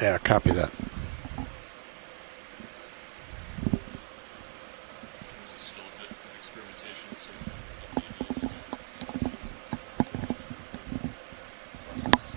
Yeah, copy that. This is still a bit of experimentation, so updating is process.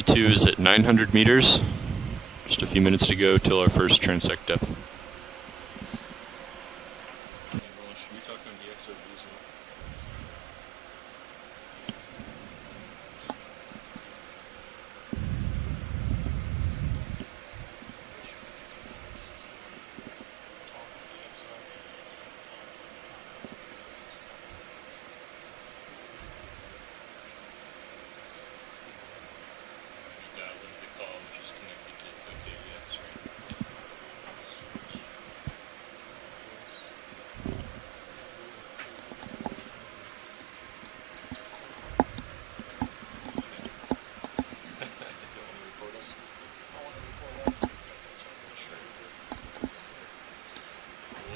V2 is at 900 meters. Just a few minutes to go till our first transect depth. Should we talk on DX or diesel?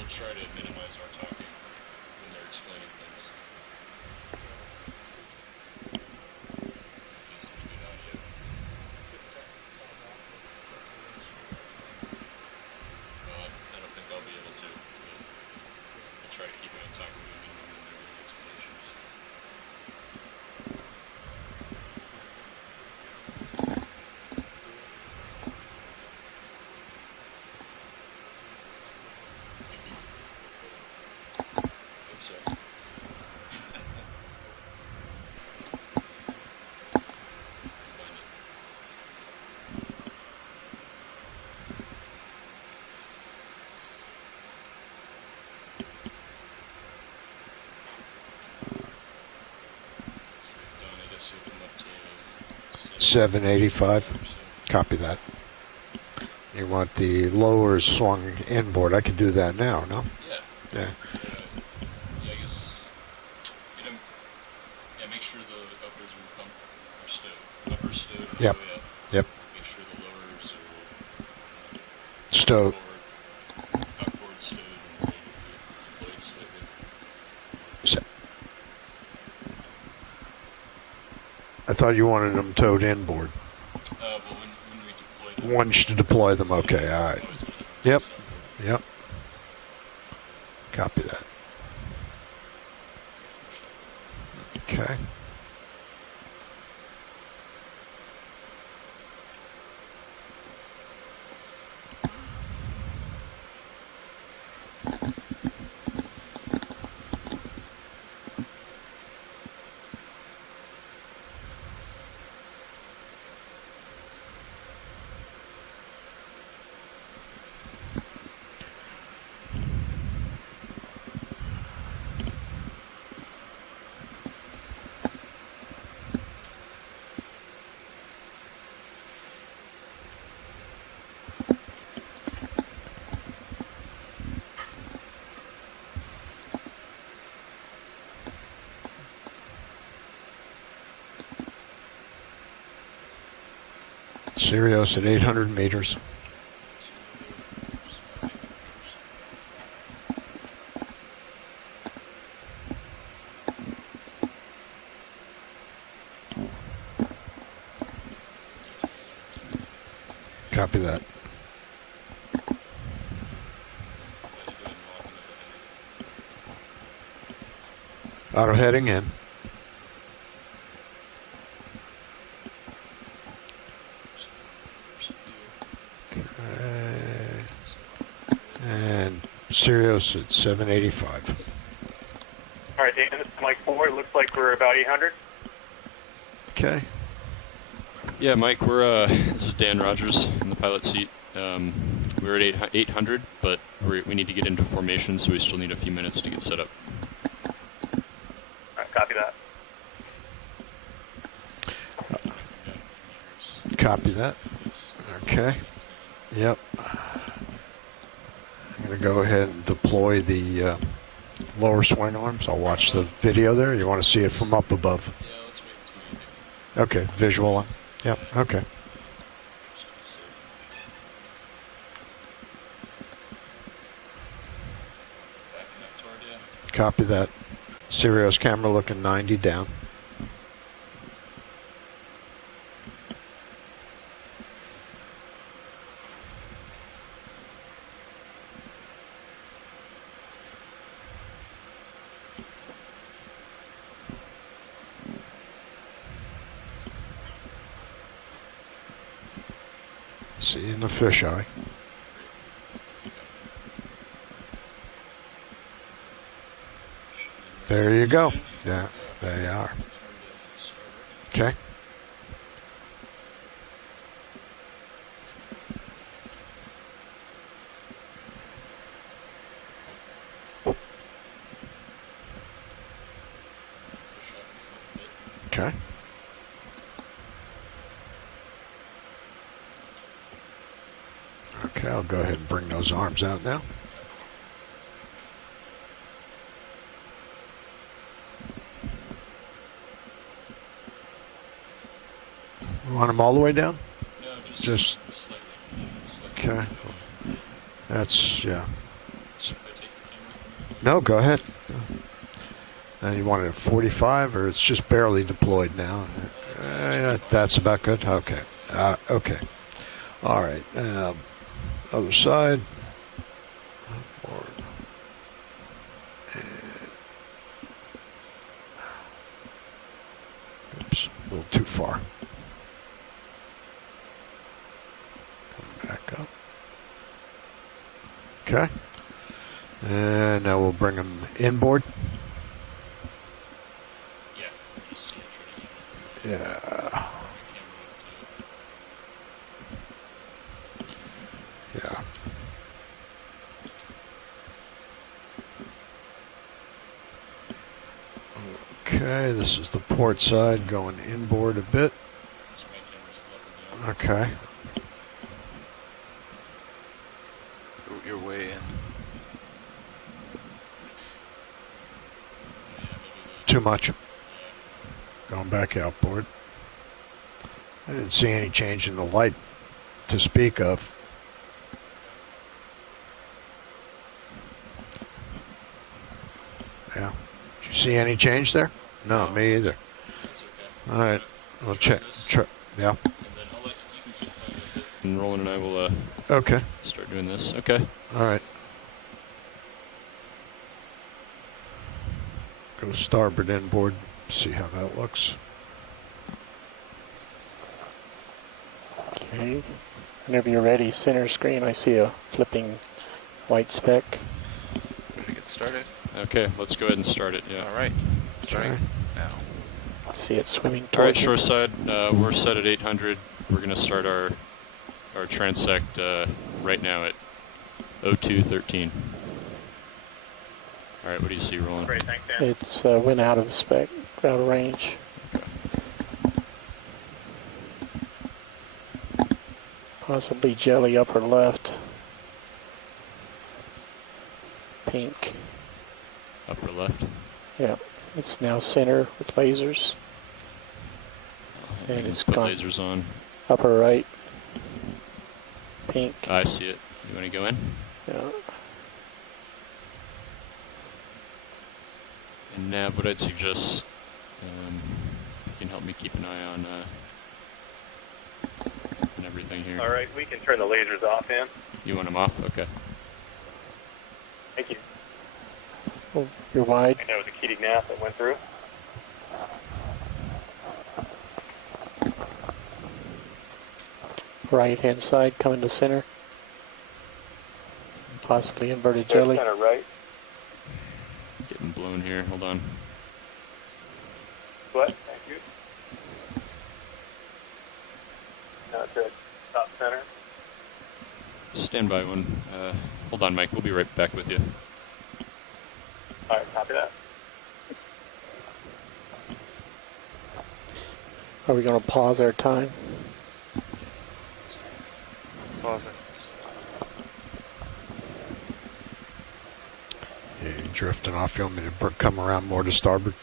Try to minimize our talking when they're explaining things. Needs to be good audio. Well, I don't think I'll be able to, but I'll try to keep it on top of the minimum when they're doing explanations. So. I guess you'll come up to 785. Copy that. You want the lower swung inboard. I could do that now, no? Yeah. Yeah. Yeah, I guess. Get them. Yeah, make sure the uppers are stowed. Uppers stowed all the Yep. way up. Yep. Make sure the lowers are Stowed. Outboard stowed and ready to be deployed slightly. I thought you wanted them towed inboard. Well, when we deploy them. Once you deploy them, okay, all right. Yep. Yep. Copy that. Okay. Sirius at 800 meters. Copy that. Auto heading in. And Sirius at 785. All right, Dan, this is Mike Ford. It looks like we're about 800. Okay. Yeah, Mike, this is Dan Rogers in the pilot seat. We're at 800, but we need to get into formation, so we still need a few minutes to get set up. All right, copy that. Copy that. Okay. Yep. I'm going to go ahead and deploy the lower swing arms. I'll watch the video there. You want to see it from up above? Yeah, let's wait until we do. Okay, visual on. Yep, okay. Just to be safe. Backing up toward you. Copy that. Sirius camera looking 90 down. See you in the fisheye. There you go. Yeah, there you are. Okay. Okay. Okay, I'll go ahead and bring those arms out now. You want them all the way down? No, Just slightly. okay. That's yeah. So if I take the camera, No, go ahead. And you want it at 45, or it's just barely deployed now? That's about good. Okay. Okay. All right. Other side. Forward. Oops, a little too far. Come back up. Okay. And now we'll bring them inboard. yeah, you see it, try to get Yeah. the camera Yeah. Okay, this is the port side going inboard a bit. so my camera's level now. Okay. You're way in. Too much. Going back outboard. I didn't see any change in the light to speak of. Yeah. Did you see any change there? No, me either. That's okay. All right. We'll check. Yeah. And then I'll let you can keep playing with it. And Roland and I will Okay. start doing this. Okay. All right. Go starboard inboard. See how that looks. Okay. Whenever you're ready, center screen, I see a flipping white speck. Ready to get started? Okay, let's go ahead and start it. Yeah. All right. Starting Okay. now. I see it swimming All right, towards shore you. side. We're set at 800. We're gonna start our transect right now at 0213. All right, what do you see, Roland? Great, thanks, Dan. It's went out of spec, out of range. Possibly jelly upper left. Pink. Upper left. Yeah. It's now center with lasers. And Let's it's put gone. lasers on. Upper right. Pink. I see it. You want to go in? Yeah. And Nav, what I'd suggest, you can help me keep an eye on everything here. All right, we can turn the lasers off, Dan. You want them off? Okay. Thank you. Oh, you're wide. I know it was a Keli nav that went through. Right hand side coming to center. Possibly inverted jelly. Center right. Getting blown here. Hold on. What? Thank you. Now it's at top center. Stand by one. Hold on, Mike. We'll be right back with you. All right, copy that. Are we going to pause our time? Pause it. Yeah, you drifting off. You want me to come around more to starboard?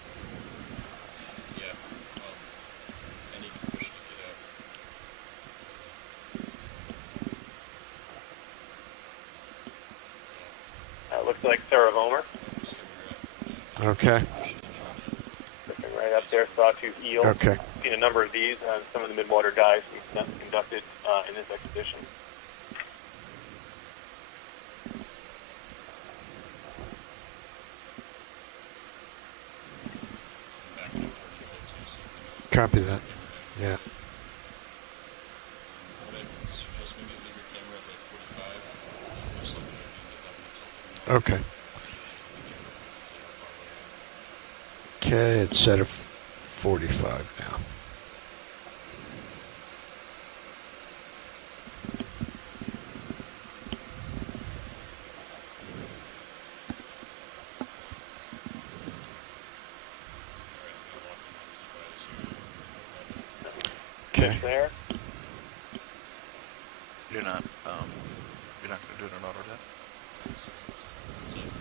Yeah. I need to push to Looks like Sarah Vomer. Okay. Drifting right up there, sawtooth eel. Okay. Seen a number of these on some of the Midwater dives we've conducted in this expedition. Copy that. Yeah. What I would suggest maybe Okay. Okay, it's set at 45 now. Okay. There. You're not going to do it in auto depth?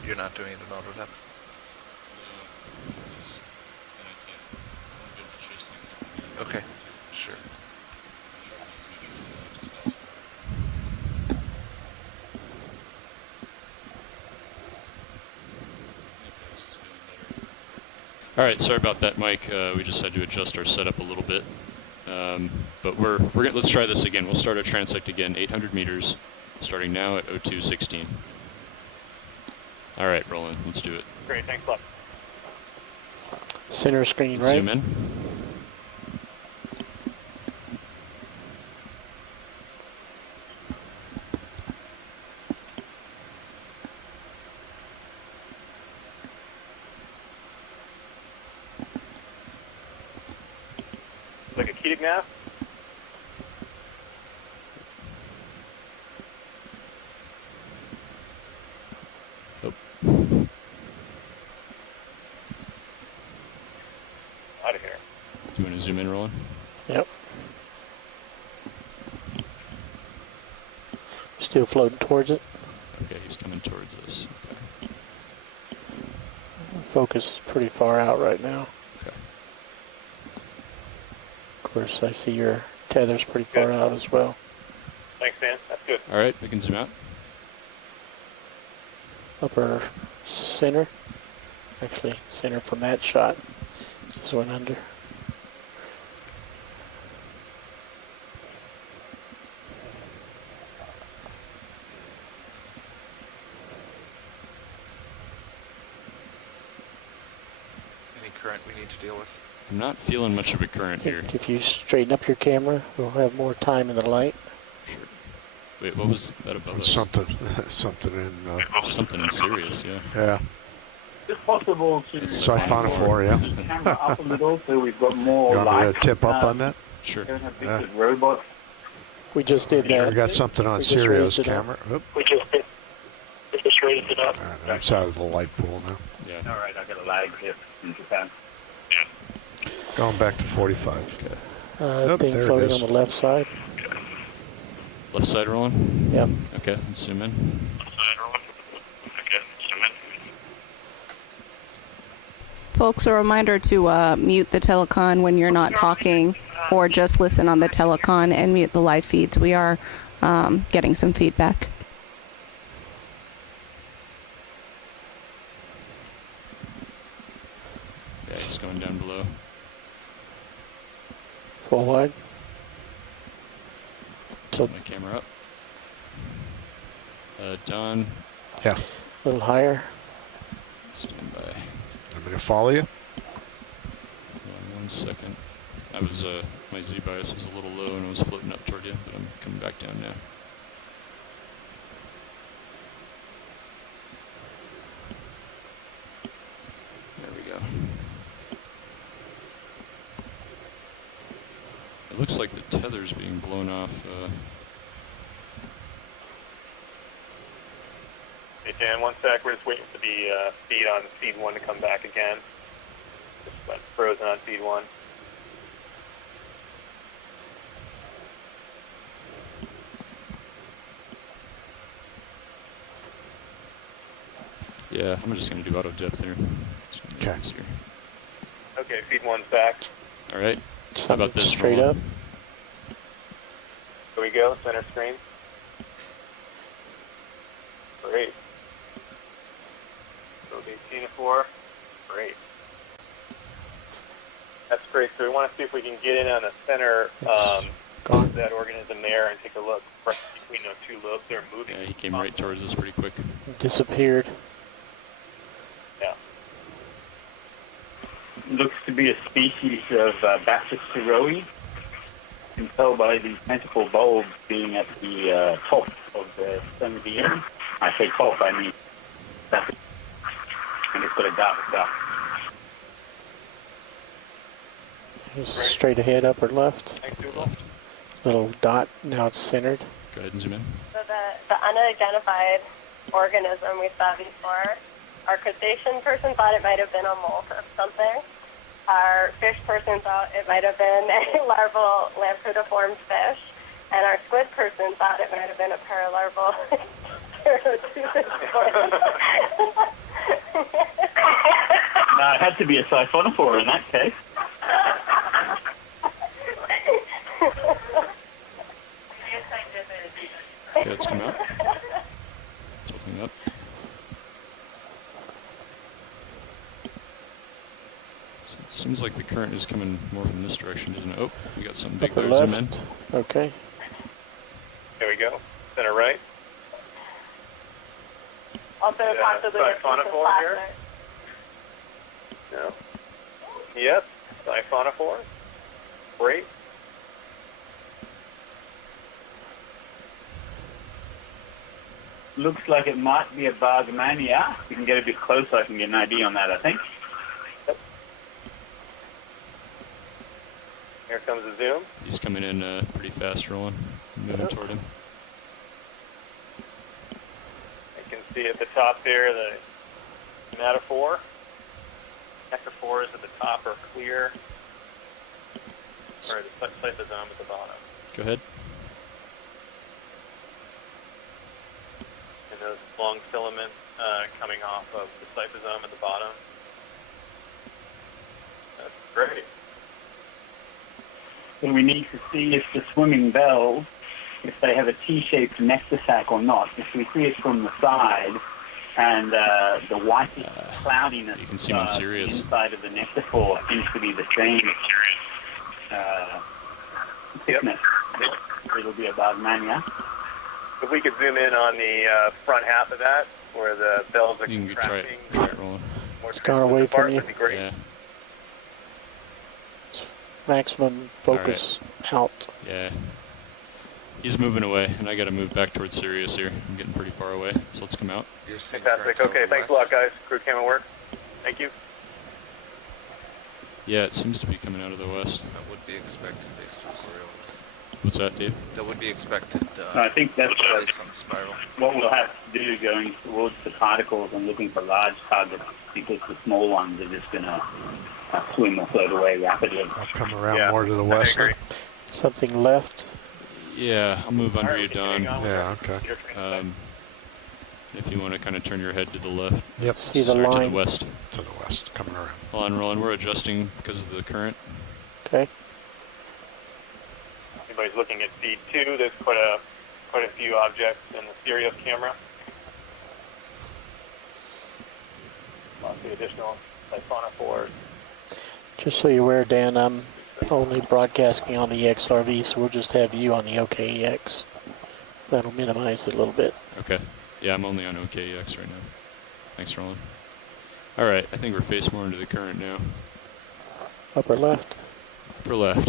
You're not doing it in auto depth? Okay, sure. All right, sorry about that, Mike. We just had to adjust our setup a little bit. But let's try this again. We'll start our transect again, 800 meters, starting now at 0216. All right, Roland, let's do it. Great, thanks a lot. Center screen, Let's right? zoom in. Like a Keating nav? Oh, Out of here. do you want to zoom in, Roland? Yep. Still floating towards it. Okay, he's coming towards us. Okay. Focus is pretty far out right now. Okay. Of course, I see your tether's pretty far Good. out as well. Thanks, Dan. That's good. All right, we can zoom out. Upper center. Actually, center from that shot just went under. Any current we need to deal with? I'm not feeling much of a I current here. think if you straighten up your camera, we'll have more time in the light. Sure. Wait, what was that above us? Something in, Something in Sirius, yeah. yeah. Is it possible to Siphonophore, yeah. the camera up a little so we've got more You want me light? to tip up on that? Sure. Don't have Yeah. big robots. We just did We that. got something on We just Sirius raised it up. camera. Oop. We just raised it up. That's out of the light pool now. Yeah. All right, I got a lag here in Japan. Going back to 45. Okay. Yep, Thing there it floating is. on the left side. Left side, Roland? Yep. Okay, let's zoom in. Folks, a reminder to mute the telecon when you're not talking, or just listen on the telecon and mute the live feeds. We are getting some feedback. Yeah, he's going down below. Full wide. Tilt my camera up. Don, Yeah. A little higher. stand by. Want me to follow you? Hold on 1 second. I was, my Z bias was a little low and I was floating up toward you, but I'm coming back down now. There we go. It looks like the tether's being blown off. Hey, Dan, 1 sec. We're just waiting for the feed on feed 1 to come back again. Just went frozen on feed 1. Yeah, I'm just going to do auto depth here. Okay. Okay, feed 1's back. All right. How Something about this? straight Roland? up. Here we go, center screen. Great. So Semaphore. Great. That's great. So we want to see if we can get in on the center Gone. of that organism there and take a look right between those two lobes. They're moving. Yeah, he came right towards us pretty quick. Disappeared. Yeah. Looks to be a species of Bacchus cirrhoe. You can tell by the tentacle bulbs being at the top of the stem of the end. I say top, I mean That's, and it's got a dark duck. Just straight ahead, upper left. Thanks, Google. Left. Little dot. Now it's centered. Go ahead and zoom in. So the unidentified organism we saw before, our crustacean person thought it might have been a molt of something. Our fish person thought it might have been a larval lampridiform fish. And our squid person thought it might have been a paralarval pterodactyl squid. No, it had to be a siphonophore in that case. Okay, let's come out. Tilting up. So it seems like the current is coming more from this direction, doesn't it? Oh, we got something big Upper there. Zoom in. left. Okay. There we go. Center right. Also Yeah, possibly a piece of siphonophore here? plastic. No. Yep. Siphonophore. Great. Looks like it might be a Bargmania. If we can get a bit closer, I can get an idea on that, I think. Here comes the zoom. He's coming in pretty fast, rolling. Moving toward him. You can see at the top there the metaphor. Necrophores at the top are clear. Or the cyphosome at the bottom. Go ahead. And those long filaments coming off of the cyphosome at the bottom. That's great. So we need to see if the swimming bells, if they have a T-shaped nectar sac or not. If we see it from the side, and the whitish cloudiness You can see them on Sirius. inside of the nectaphore seems to be the same thickness. It'll be a Bargmania. If we could zoom in on the front half of that, where the bells are You can try it. contracting, Try it rolling. more It's gone away apart, from you. would be great. Yeah. Maximum focus out. Yeah. He's moving away, and I got to move back towards Sirius here. I'm getting pretty far away, so let's come out. You're seeing Fantastic. current Okay, over thanks a west. lot, guys. Crew came and work. Thank you. Yeah, it seems to be coming out of the west. That would be expected based on Coriolis. What's that, Dave? That would be expected I think that's based on the spiral. what we'll have to do going towards the particles and looking for large targets, because the small ones are just going to swim or float away rapidly. I'll come around Yeah, more to the I west. agree. Something left. Yeah, I'll move under All right, you, continuing Don. on with Yeah, our okay. computer training If you want to kind of turn your head to the left. Yep, See the Sorry, to line. the west. to the west, coming around. Hold on, rolling. We're adjusting because of the current. Okay. Anybody's looking at feed 2, there's quite a few objects in the Sirius camera. Lots of additional siphonophores. Just so you're aware, Dan, I'm only broadcasting on the XRV, so we'll just have you on the OKEX. That'll minimize it a little bit. Okay. Yeah, I'm only on OKEX right now. Thanks, Roland. All right, I think we're faced more into the current now. Upper left. Upper left.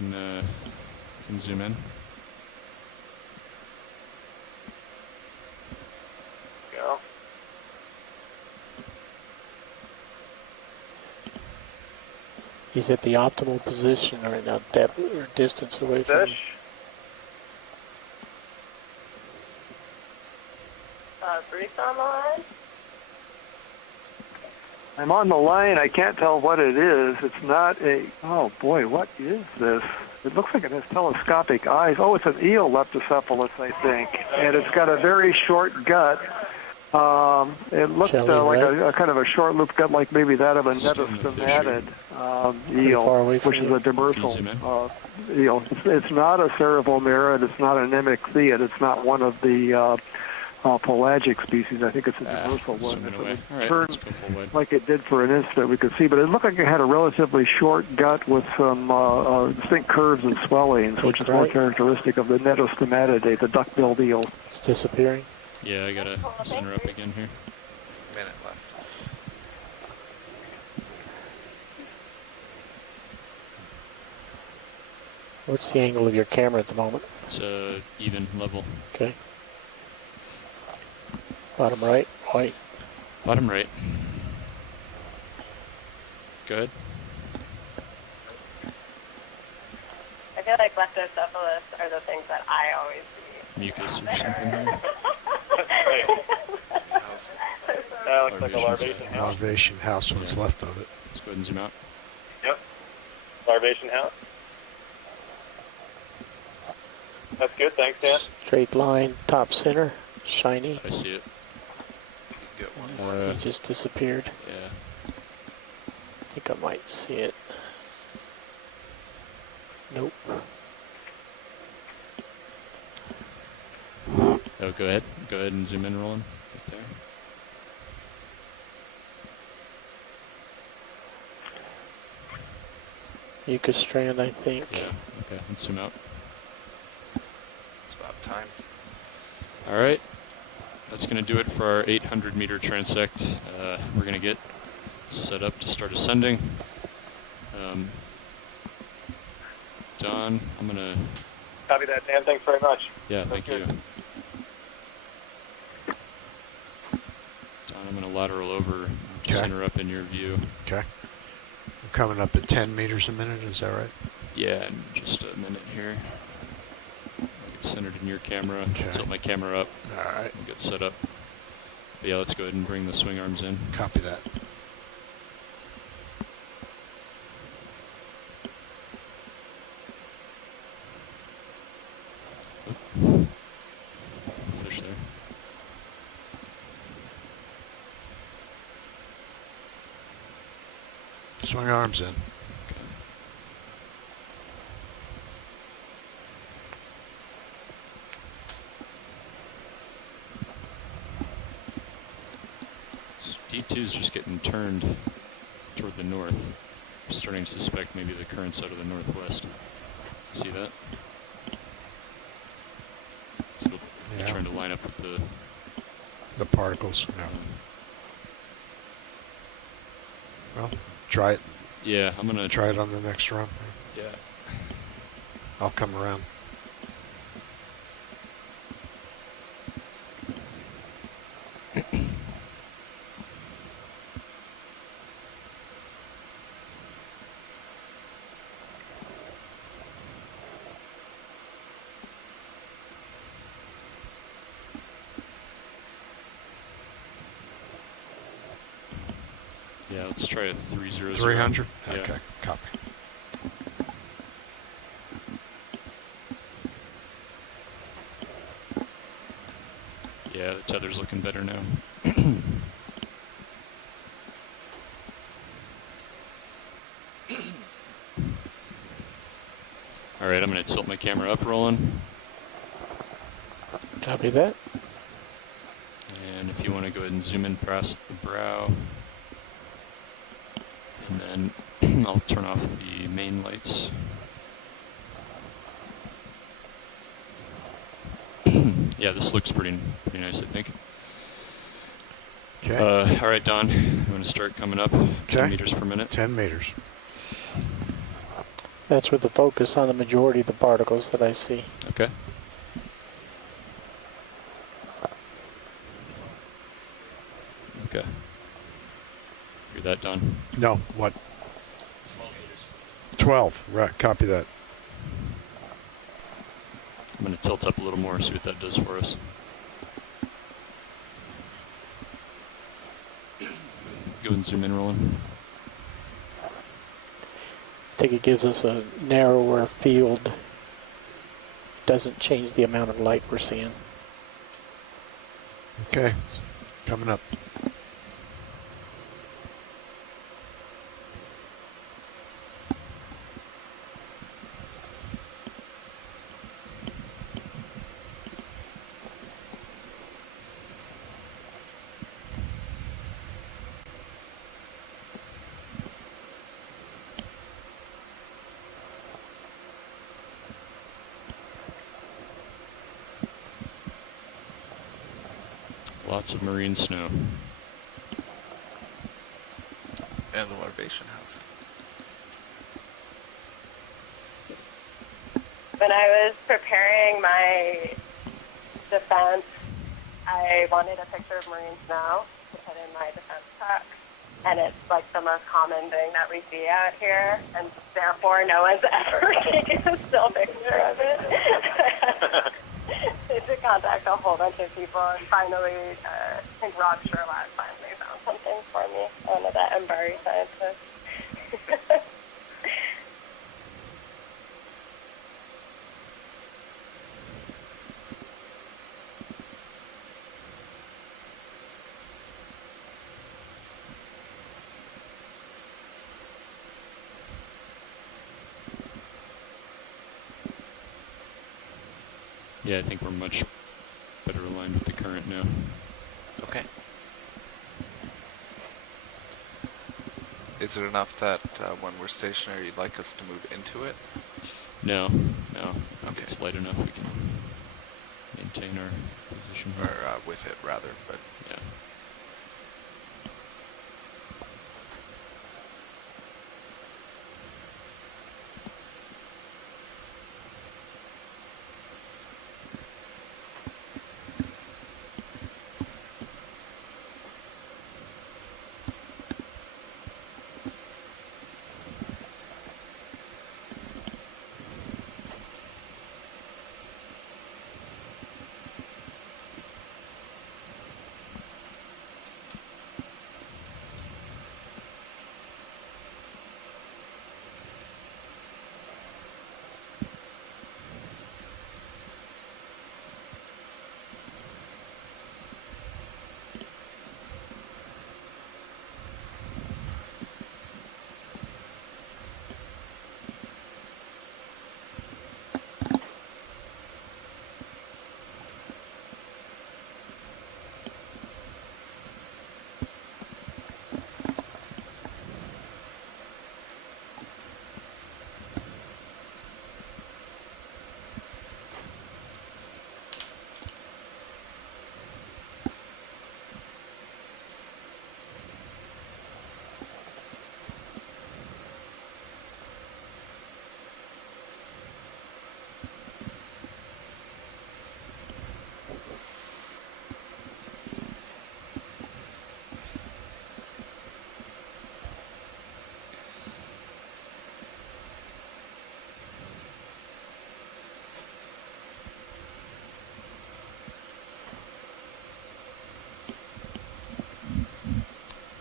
You can zoom in. Go. He's at the optimal position right now, depth or distance away from you. Fish. Bruce on the line? I'm on the line. I can't tell what it is. It's not a... Oh, boy, what is this? It looks like it has telescopic eyes. Oh, it's an eel leptocephalus, I think. And it's got a very short gut. It looked Jelly, like right? a kind of a short loop gut, like maybe that of a Still in the netostomatid Pretty eel, far away from which is you. a Can you zoom demersal eel. It's not a cerevomerid. It's not an nemichthyid. It's not one of the pelagic species. I think it's a demersal one. Swimming If it away. was All right, turned let's go full wide. like it did for an instant, we could see, but it looked like it had a relatively short gut with some distinct curves and swellings, which is more Right. characteristic of the netostomatidae, the duck-billed eel. It's disappearing. Yeah, I gotta center up again here. Minute left. What's the angle of your camera at the moment? It's even level. Okay. Bottom right, white. Bottom right. Good. I feel like leptocephalus are the things that I always see. Mucus or something there. Right. That looks like a Larvation larvation house. Larvation house, what's Yeah. left of it. Let's go ahead and zoom out. Yep. Larvation house. That's good. Thanks, Dan. Straight line, top center, shiny. I see it. Get one more. He just disappeared. Yeah. I think I might see it. Nope. Oh, go ahead. Go ahead and zoom in, Roland. Right there. Mucus strand, I think. Yeah. Okay. Let's zoom out. It's about time. All right. That's going to do it for our 800-meter transect. We're going to get set up to start ascending. Don, I'm going to... Copy that, Dan. Thanks very much. Yeah, thank you. good. Don, I'm going to lateral over, Okay. center up in your view. Okay. We're coming up at 10 meters a minute, is that right? Yeah, in just a minute here. I'll get centered in your camera. Okay. Tilt my camera up. All right. And get set up. But yeah, let's go ahead and bring the swing arms in. Copy that. Fish there. Swing arms in. Okay. So D2 is just getting turned toward the north. I'm starting to suspect maybe the current's out of the northwest. See that? So Yeah. trying to line up with the... The particles. No. Well, try it. Yeah, I'm going to Try it on the next run. Yeah. I'll come around. Yeah, let's try a 300. 300? Yeah. Okay, copy. Yeah, the tether's looking better now. All right, I'm going to tilt my camera up, Roland. Copy that. And if you want to go ahead and zoom in past the brow. And then I'll turn off the main lights. Yeah, this looks pretty nice, I think. Okay. All right, Don, you want to start coming up 10 meters per minute? 10 meters. That's with the focus on the majority of the particles that I see. Okay. Okay. Hear that, Don? No, what? 12, right, copy that. I'm going to tilt up a little more, see what that does for us. Go and zoom in, Roland. I think it gives us a narrower field. Doesn't change the amount of light we're seeing. Okay, coming up. Lots of marine snow. And the larvation house. When I was preparing my defense, I wanted a picture of marine snow to put in my defense truck. And it's like the most common thing that we see out here, and therefore no one's ever taken a still picture of it. I had to contact a whole bunch of people, and finally, I think Rob Sherlock finally found something for me, one of the Embari scientists. Yeah, I think we're much better aligned with the current now. Okay. Is it enough that when we're stationary, you'd like us to move into it? No. If Okay. it's light enough, we can maintain our position Or here. with it, rather, but... Yeah.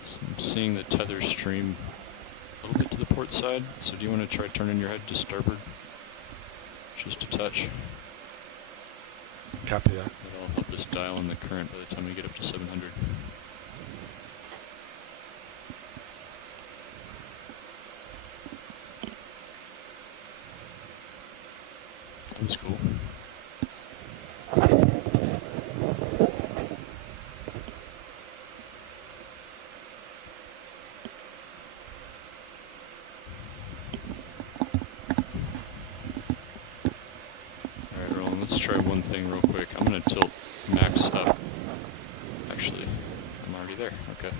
So I'm seeing the tether stream a little bit to the port side. So do you want to try turning your head to starboard? Just a touch. Copy that. That'll help us dial in the current by the time we get up to 700. That was cool. Alright, Roland, let's try one thing real quick. I'm going to tilt max up. Actually, I'm already there. Okay.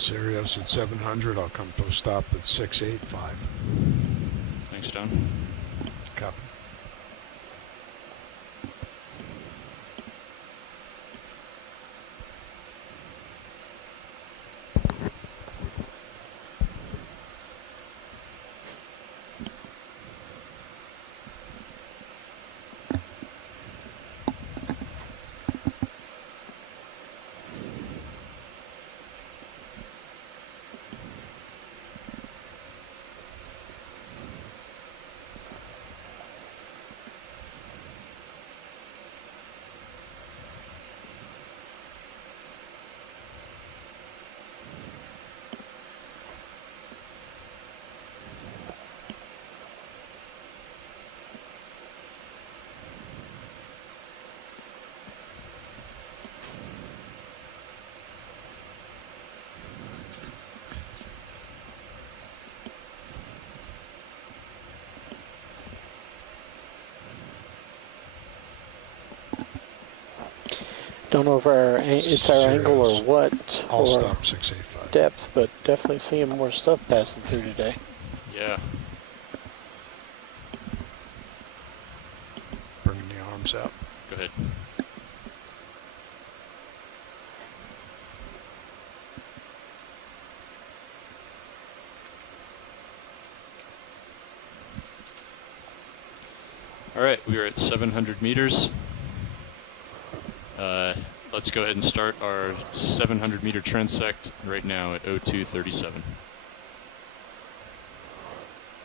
Sirius at 700. I'll come to a stop at 685. Thanks, John. Copy. Don't know if it's our angle or what, I'll or stop 685. depth, but definitely seeing more stuff passing through today. Yeah. Bringing the arms out. Go ahead. All right, we are at 700 meters. Let's go ahead and start our 700 meter transect right now at 0237.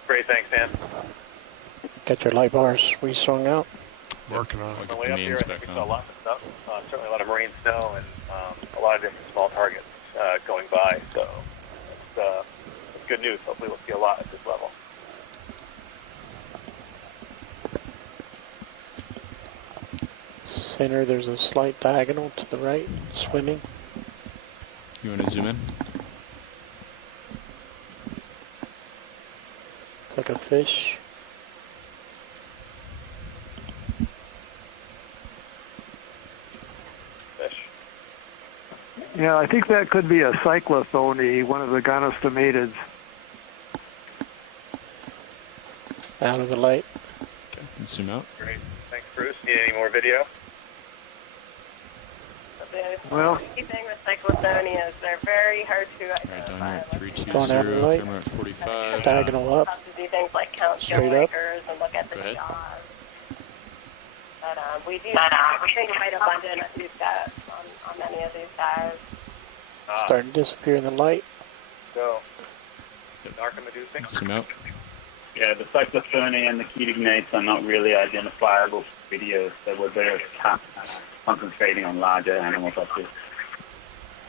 Great, thanks, Dan. Got your light bars restrung out. Working on I'll it. get On the way the up here, mains I think back we saw a on. lot of stuff. Certainly a lot of marine snow and a lot of different small targets going by. So it's good news. Hopefully we'll see a lot at this level. Center, there's a slight diagonal to the right, swimming. You want to zoom in? Like a fish. Fish. Yeah, I think that could be a cyclothony, one of the gonostomatids. Out of the light. Okay, and zoom out. Great. Thanks, Bruce. Need any more video? Well- the key thing with cyclothonias, they're very hard to All right, down identify. here at 320, Going out of the light. thermometer at 45. Diagonal up. Have to do things like count Straight gill up. makers and look at the Go ahead. jaws. But we do think quite abundant of these guys on many of these guys. Starting to disappear in the light. So, Yep. narcomeducing. Zoom out. Yeah, the cyclothonia and the ketognates are not really identifiable for videos, so we're better concentrating on larger animals like this.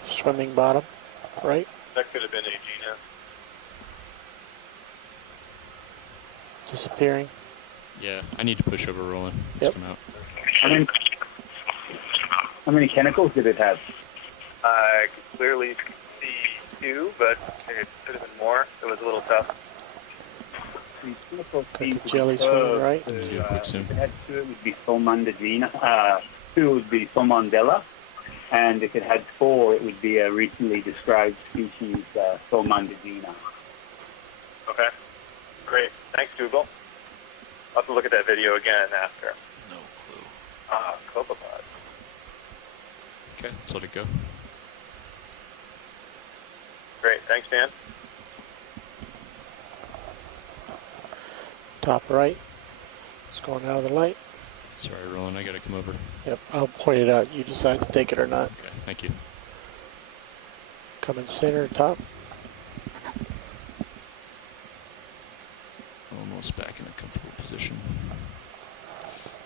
Swimming bottom. Right. That could have been Aegina. Disappearing. Yeah, I need to push over Roland. Yep. Zoom out. How many chemicals did it have? I could clearly see 2, but it could have been more. It was a little tough. Got the jelly swimming right. Let me do a quick zoom. If it had 2, it would be Solmundagina. 2 would be Solmundella. And if it had 4, it would be a recently described species, Solmundagina. Okay. Great. Thanks, Google. I'll have to look at that video again after. No clue. Copepods. Okay, let's let it go. Great. Thanks, Dan. Top right. It's going out of the light. Sorry, Roland, I gotta come over. Yep, I'll point it out. You decide to take it or not. Okay, thank you. Coming center, top. Almost back in a comfortable position.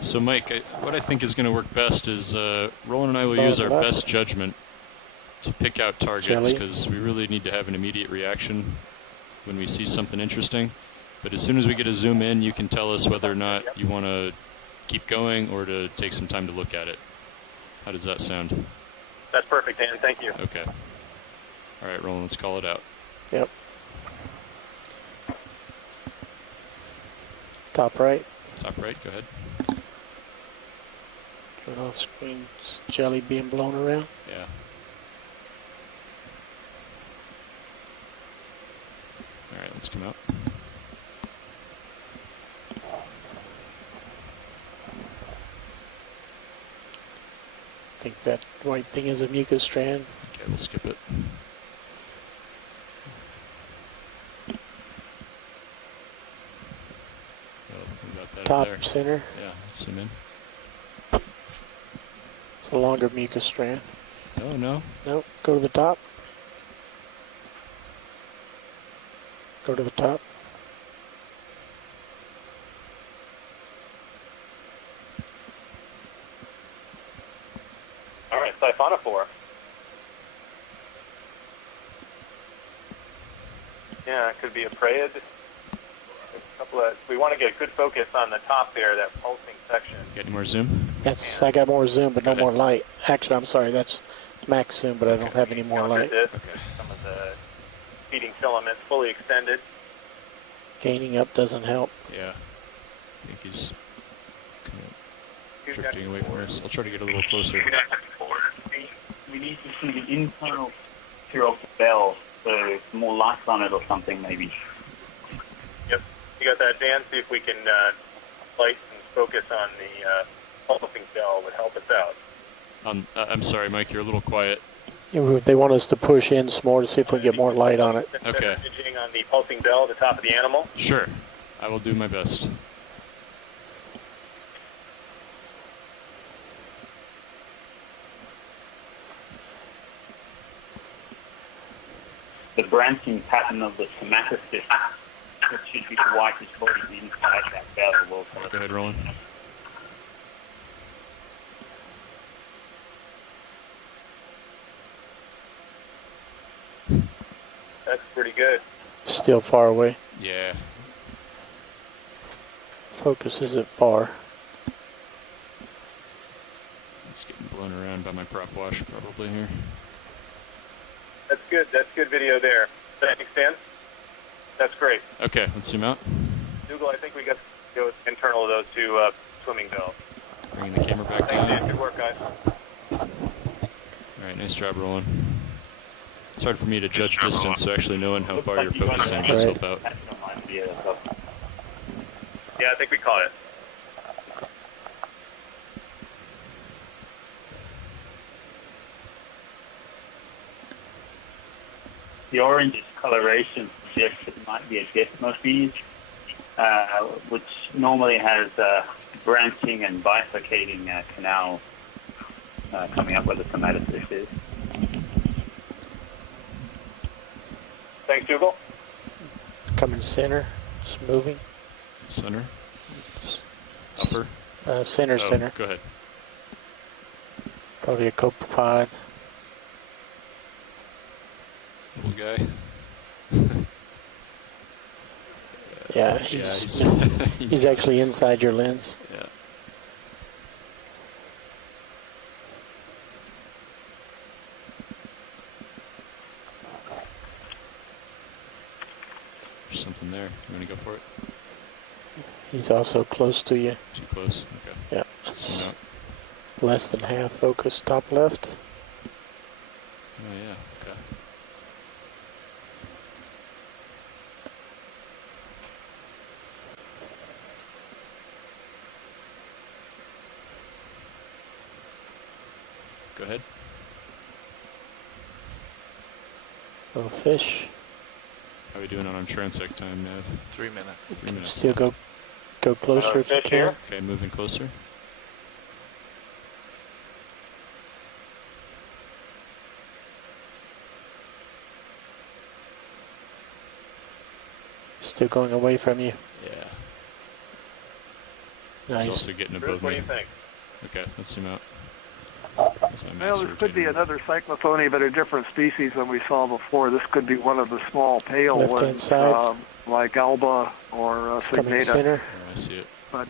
So, Mike, what I think is going to work best is Roland and I will Bottom use our left. best judgment to pick out targets Jelly. because we really need to have an immediate reaction when we see something interesting. But as soon as we get a zoom in, you can tell us whether or not you want to keep going or to take some time to look at it. How does that sound? That's perfect, Dan. Thank you. Okay. All right, Roland, let's call it out. Yep. Top right. Top right, go ahead. Turn off screen. Jelly being blown around. Yeah. just come out. I think that white thing is a mucus strand. Okay, we'll skip it. Oh, we got that up Top there. center. Yeah, zoom in. It's a longer mucus strand. Oh, no. Nope. Go to the top. Go to the top. All right, siphonophore. Yeah, it could be a Praed. We want to get a good focus on the top there, that pulsing section. Get any more zoom? That's. I got more zoom, but no Okay. more light. Actually, I'm sorry. That's max zoom, but I don't have any more Counter light. this, Okay. some of the feeding filaments fully extended. Gaining up doesn't help. Yeah. I think he's kind of drifting away from us. I'll try to get a little closer. We need to see the internal picture of the bell, so more lights on it or something maybe. Yep. You got that, Dan? See if we can light and focus on the pulsing bell would help us out. I'm sorry, Mike, you're a little quiet. Yeah, they want us to push in some more to see if we can get more light on it. Okay. Imaging on the pulsing bell at the top of the animal. Sure. I will do my best. The branching pattern of the somatocyst, which should be the whitish body inside that bell, will Go ahead, Roland. That's pretty good. Still far away. Yeah. Focus isn't far. It's getting blown around by my prop wash probably here. That's good. That's good video there. Thanks, Dan. That's great. Okay, let's zoom out. Dougal, I think we got to go internal of those two swimming bells. Bringing the camera back Thanks, Dan. down. Good work, guys. Alright, nice job, Roland. It's hard for me to judge distance, so actually knowing how far you're focusing does help out. Yeah, I think we caught it. The orange coloration suggests it might be a desmophes, which normally has branching and bifurcating canals coming up where the somatocyst is. Thanks, Dougal. Coming center. Just moving. Center? Upper? Center, center. Go ahead. Probably a copepod. Little guy. Yeah, he's he's actually inside your lens. Yeah. There's something there. You want to go for it? He's also close to you. Too close? Okay. Yeah. Zoom out. Less than half focus, top left. Oh, yeah. Okay. Go ahead. Little fish. How are we doing on our transect time, Nav? 3 minutes. 3 minutes. Still go closer if you fish can. here. Okay, moving closer. Still going away from you. Yeah. Nice. It's also getting Bruce, above what do me. you think? Okay, let's zoom out. That's my Well, max this could be rotating. another cyclophony, but a different species than we saw before. This could be one of the small pale Left-hand ones, side. like Alba or Coming Signata. center. Oh, I see it. But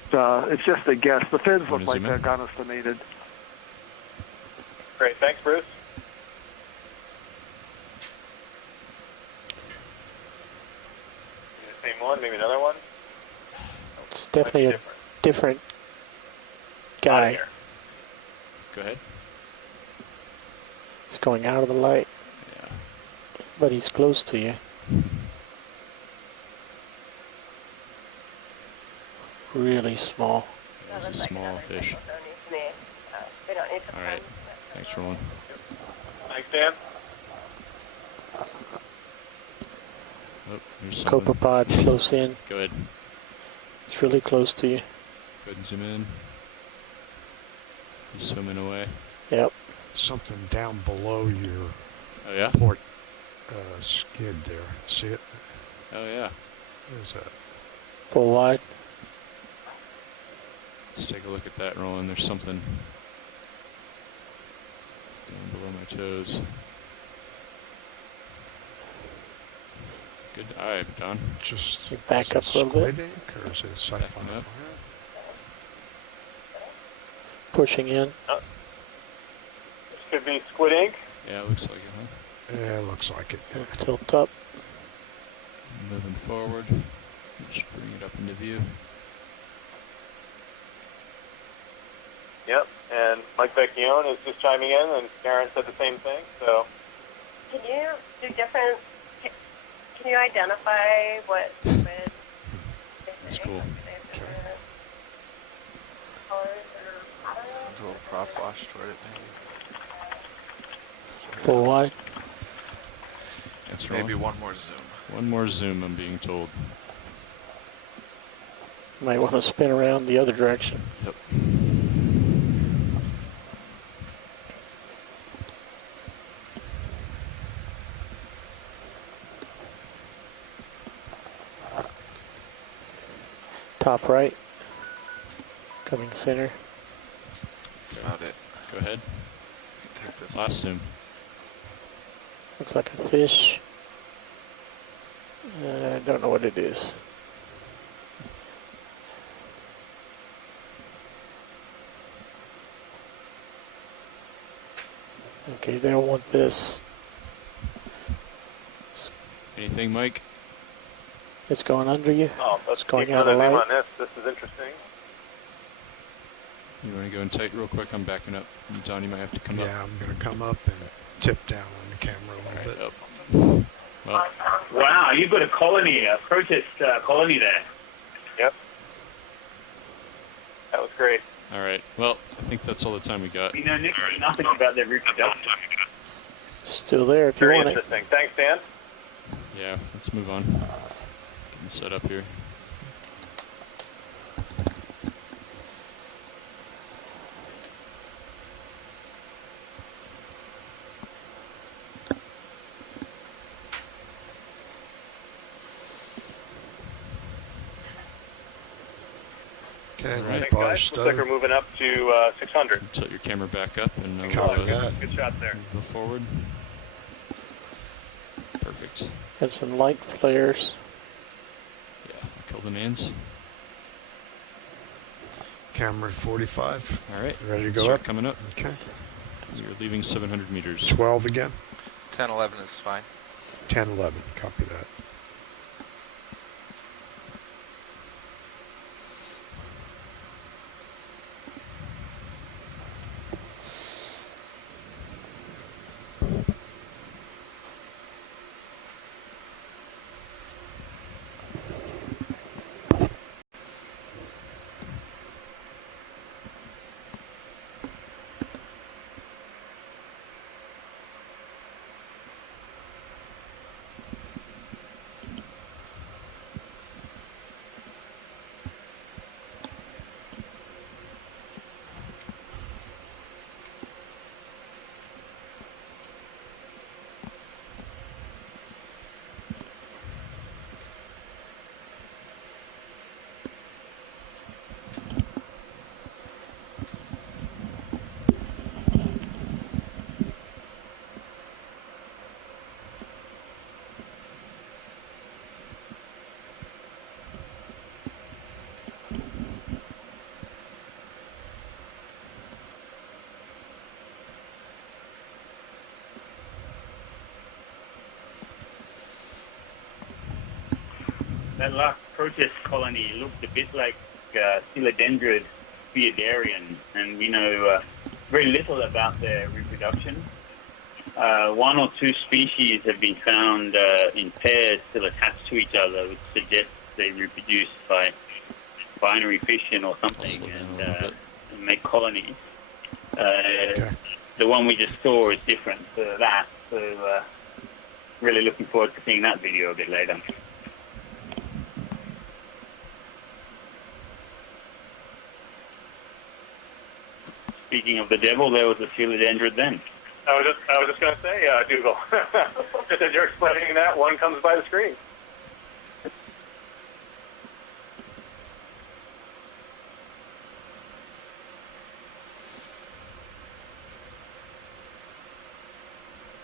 it's just a guess. The fins Wanna look like zoom they're in? gonostomated. Great. Thanks, Bruce. Maybe the same one, maybe another one. It's definitely a Different. different Out of guy. here. Go ahead. He's going out of the light, Yeah. but he's close to you. really small. That was a small another fish. cyclone to me. We don't need to. All right. Thanks, Roland. Thanks, Dan. Oh, here's something. Copepod close in. Go ahead. It's really close to you. Go ahead and zoom in. He's swimming away. Yep. Something down below your Oh, yeah? port skid there. See it? Oh, yeah. What is that? Full wide. Let's take a look at that, Roland. There's something down below my toes. Good eye, Don. Just You back is up it a little bit. squid ink or is it siphon? Backing up. Pushing in. This could be squid ink. Yeah, it looks like it, huh? Yeah, it looks like it. Tilt up. Moving forward. Just bring it up into view. Yep. And Mike Vecchione is just chiming in, and Karen said the same thing. So Can you do different? Can you identify what squid? That's cool. Colors or patterns? Send a little prop wash toward it, maybe. Full wide. That's Maybe Roland. one more zoom. One more zoom, I'm being told. Might want to spin around the other direction. Yep. Top right. Coming center. That's about it. Go ahead. Take this. Last zoom. Looks like a fish. I don't know what it is. Okay, they'll want this. Anything, Mike? It's going under you. oh, let's It's going keep out another of zoom light. on this. This is interesting. You want to go in tight real quick? I'm backing up. Don, you might have to come Yeah, up. I'm going to come up and tip down on the camera a All little right, bit. up. Well, Wow, you've got a colony, a protest colony there. Yep. That was great. all right. Well, I think that's all the time we got. We know nothing about their reproduction. Still there if you Very want it. interesting. Thanks, Dan. Yeah, let's move on. Getting set up here. Okay, All right. light Thanks, bar guys. Looks like we're stowed. moving up to 600. Tilt your camera back up and we'll Copy that. Good shot there. go forward. Perfect. Got some light flares. Yeah, kill the mans. Camera 45. All right. Ready to go Start up? coming up. Okay. You're leaving 700 meters. 12 again. 10, 11 is fine. 10, 11. Copy that. That last protest colony looked a bit like Philodendron Theodarian, and we know very little about their reproduction. One or two species have been found in pairs still attached to each other, which suggests they reproduce by binary fission or I'll something slow down a little bit. and make colonies. Okay. The one we just saw is different to that, so really looking forward to seeing that video a bit later. Speaking of the devil, there was a philodendron then. I was just going to say, Dougal, just as you're explaining that, one comes by the screen.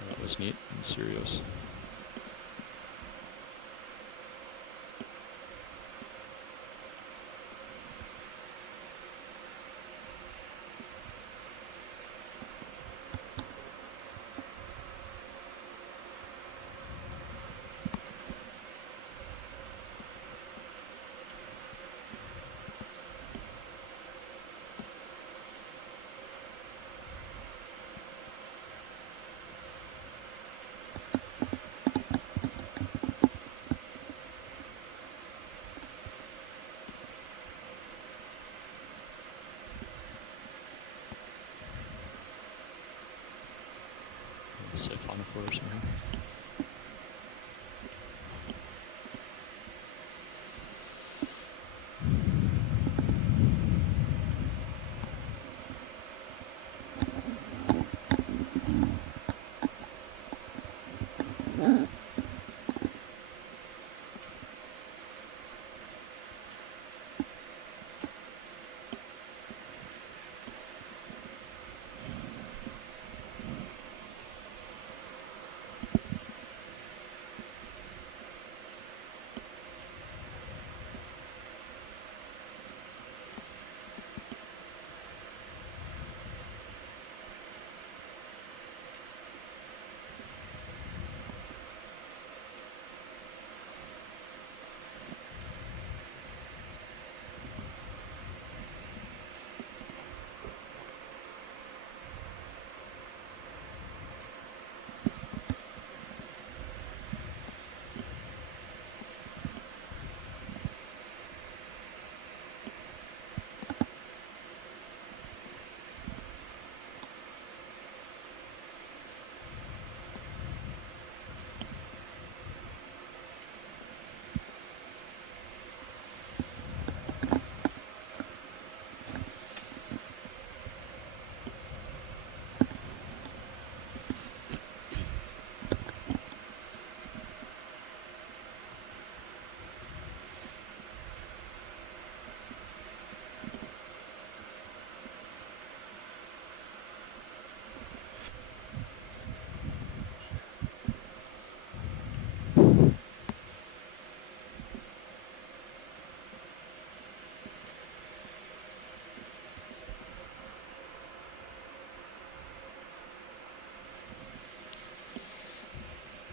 That was neat and serious. Siphonophore or something.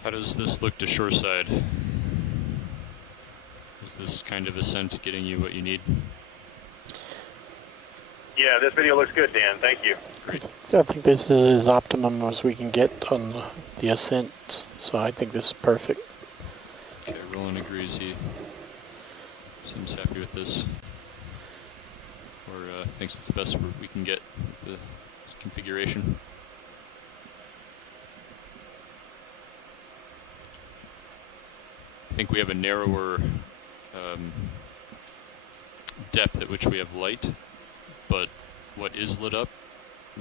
How does this look to shoreside? Is this kind of ascent getting you what you need? Yeah, this video looks good, Dan. Thank you. Great. I think this is as optimum as we can get on the ascent, so I think this is perfect. Okay, Roland agrees. He seems happy with this. Or thinks it's the best we can get the configuration. I think we have a narrower depth at which we have light, but what is lit up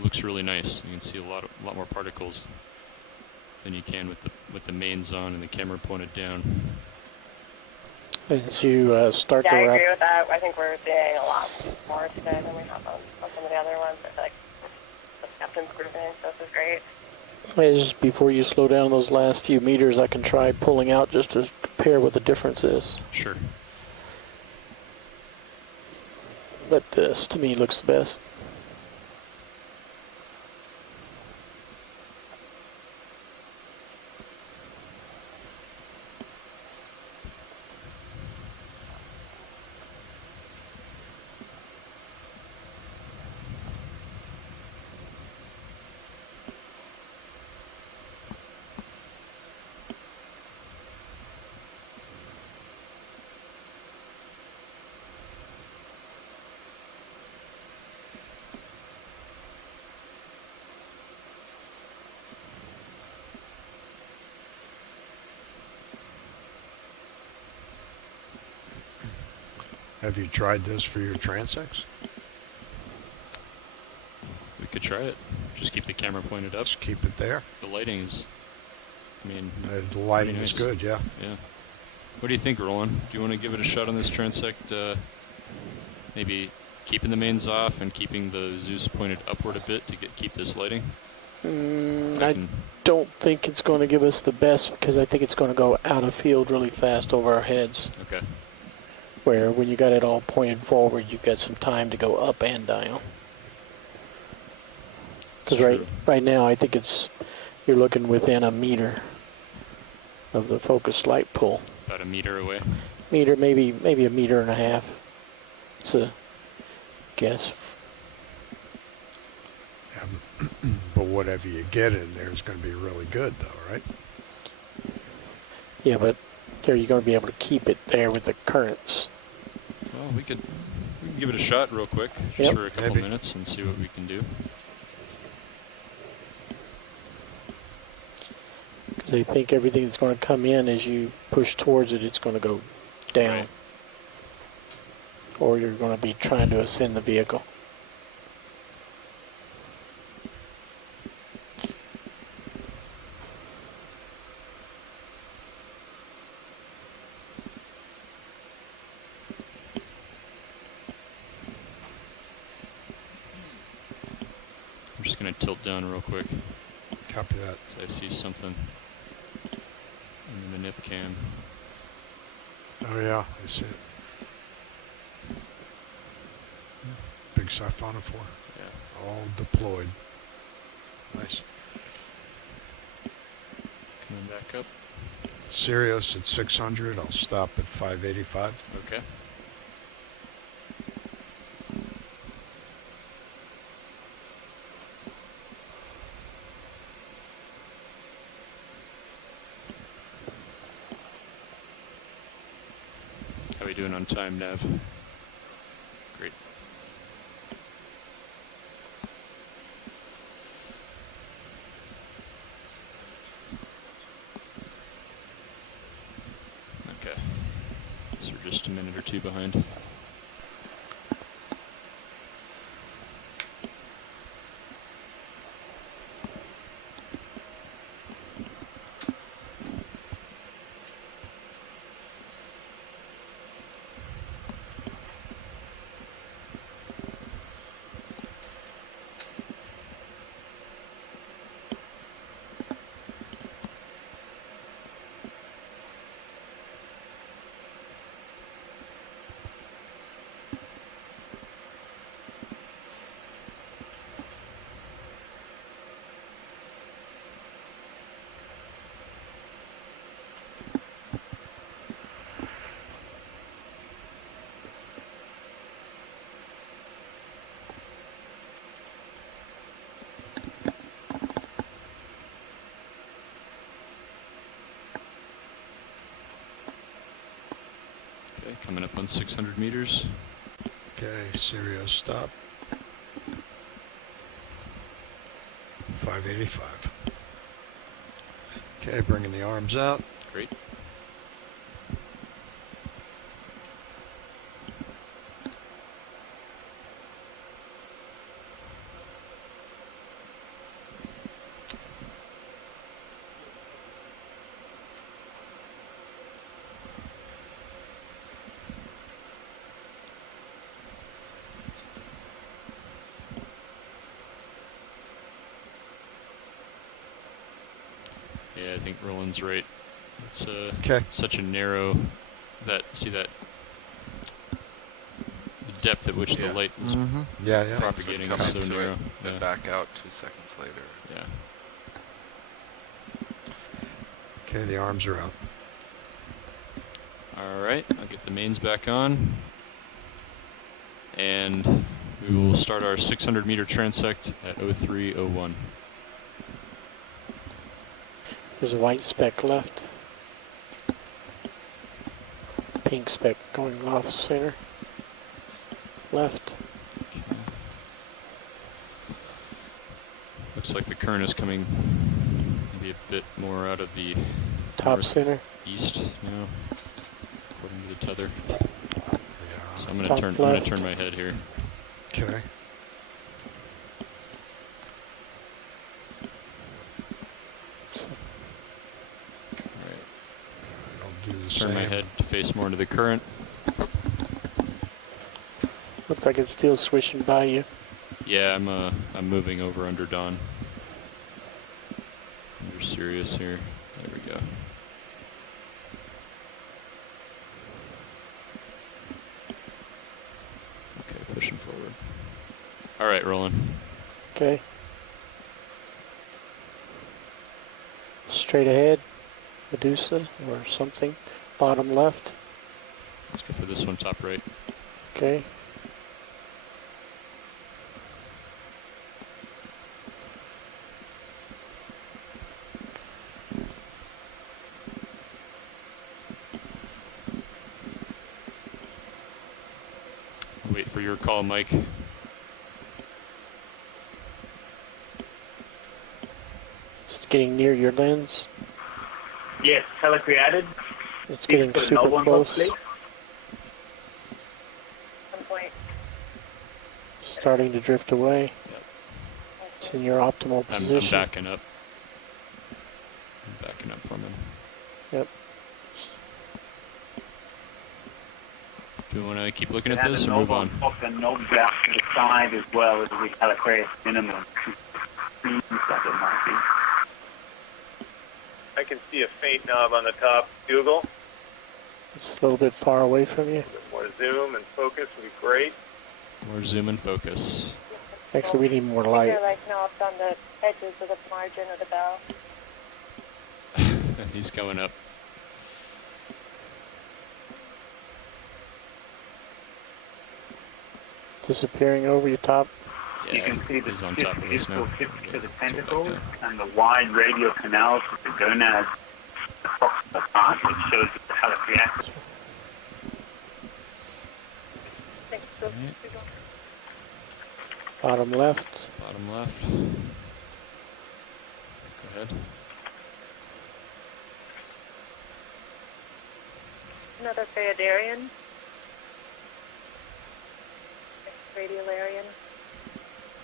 looks really nice. You can see a lot more particles than you can with the mains on and the camera pointed down. As you start Yeah, to I wrap, agree with that. I think we're seeing a lot more today than we have on some of the other ones. I feel like the captain's grouping, so this is great. just before you slow down those last few meters, I can try pulling out just to compare what the difference is. Sure. But this, to me, looks the best. Have you tried this for your transects? We could try it. Just keep the camera pointed up. Just keep it there. The lighting is, I mean, The lighting pretty is nice. good, yeah. Yeah. What do you think, Roland? Do you want to give it a shot on this transect? Maybe keeping the mains off and keeping the Zeus pointed upward a bit to keep this lighting? I don't think it's going to give us the best because I think it's going to go out of field really fast over our heads. Okay. Where when you got it all pointed forward, you've got some time to go up and down. Because right now, I think you're looking within a meter of the focused light pull. About a meter away. Meter, maybe a meter and a half. It's a guess. But whatever you get in there is going to be really good, though, right? Yeah, but are you going to be able to keep it there with the currents? Well, we can give it a shot real quick, just for a couple minutes, and see what we can do. Because I think everything that's going to come in as you push towards it, it's going to go down. Right. Or you're going to be trying to ascend the vehicle. I'm just going to tilt down real quick. Copy that. So I see something in the manip cam. Oh, yeah, I see it. Big siphonophore. Yeah. All deployed. Nice. Coming back up. Sirius at 600. I'll stop at 585. Okay. How are we doing on time, Nav? Great. Okay. So we're just a minute or two behind. Okay, coming up on 600 meters. Okay, Sirius stop. 585. Okay, bringing the arms out. Great. Yeah, I think Roland's right. It's such a narrow, see that the depth at which the light was Yeah, yeah. propagating Come is so into narrow. it, then Yeah. back out 2 seconds later. Yeah. Okay, the arms are out. All right, I'll get the mains back on, and we will start our 600 meter transect at 0301. There's a white speck left. Pink speck going off center. Left. Looks like the current is coming maybe a bit more out of the Top center. east now, according to the tether. Yeah. So I'm gonna Top turn. I'm gonna left. turn my head here. Okay. All right. I'll do the Turn same. my head to face more into the current. Looks like it's still swishing by you. Yeah, I'm moving over under Dawn. Under Sirius here. There we go. Okay, pushing forward. All right, rolling. Okay. Straight ahead, Medusa or something. Bottom left. Let's go for this one, top right. Okay. Wait for your call, Mike. It's getting near your lens. Yes, telecreated. It's getting Please put a super null on close. both, please. 1 point. Starting to drift away. Yep. It's in your optimal I'm position. backing up. I'm backing up from him. Yep. Do we want to keep looking It at has this a or move knob on? on top and knobs out to the side as well as a recalibrated minimum. Seems like it might be. I can see a faint knob on the top. Google. It's a little bit far away from you. A bit more zoom and focus would be great. More zoom and focus. Actually, we need more These light. are like knobs on the edges of the margin of the bell. He's going up. Disappearing over your top. Yeah, You can see the he's on top of us now. distal tips to the Tilt back tentacles down. and the wide radial canals with the gonads across the part, which shows the telecreated. Thanks, Google. Right. Bottom left. Bottom left. Go ahead. Another Phaedarian. Radiolarian.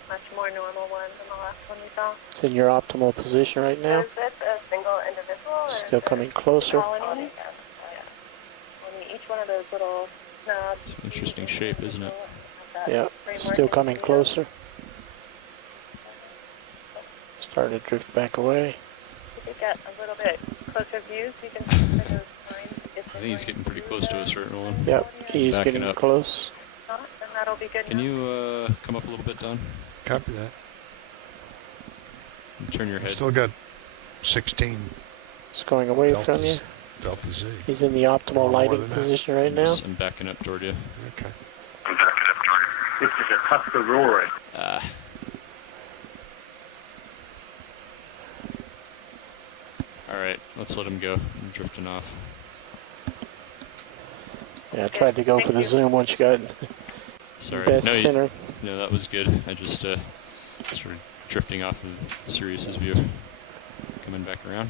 Much more normal one than the last one we saw. It's in your optimal position right now. Is this a single individual? Or Still is it coming closer. colony? Yeah. Only each one of those little knobs. It's an interesting shape, isn't it? Yeah, still coming closer. Starting to drift back away. If you get a little bit closer views, you can see those lines. I think he's getting pretty close to us, right, Roland? Yep, he's Backing getting up. close. And that'll be good. Can enough. you come up a little bit, Don? Copy that. And turn your head. Still got 16 It's going away from you. Delta Z. He's in the optimal More lighting than that. position right now. I'm backing up toward you. Okay. This is a Tuscarora. Ah. All right, let's let him go. I'm drifting off. Yeah, I tried to go for the zoom once you got Sorry. best no, center. no, that was good. I just sort of drifting off of Sirius's view. Coming back around.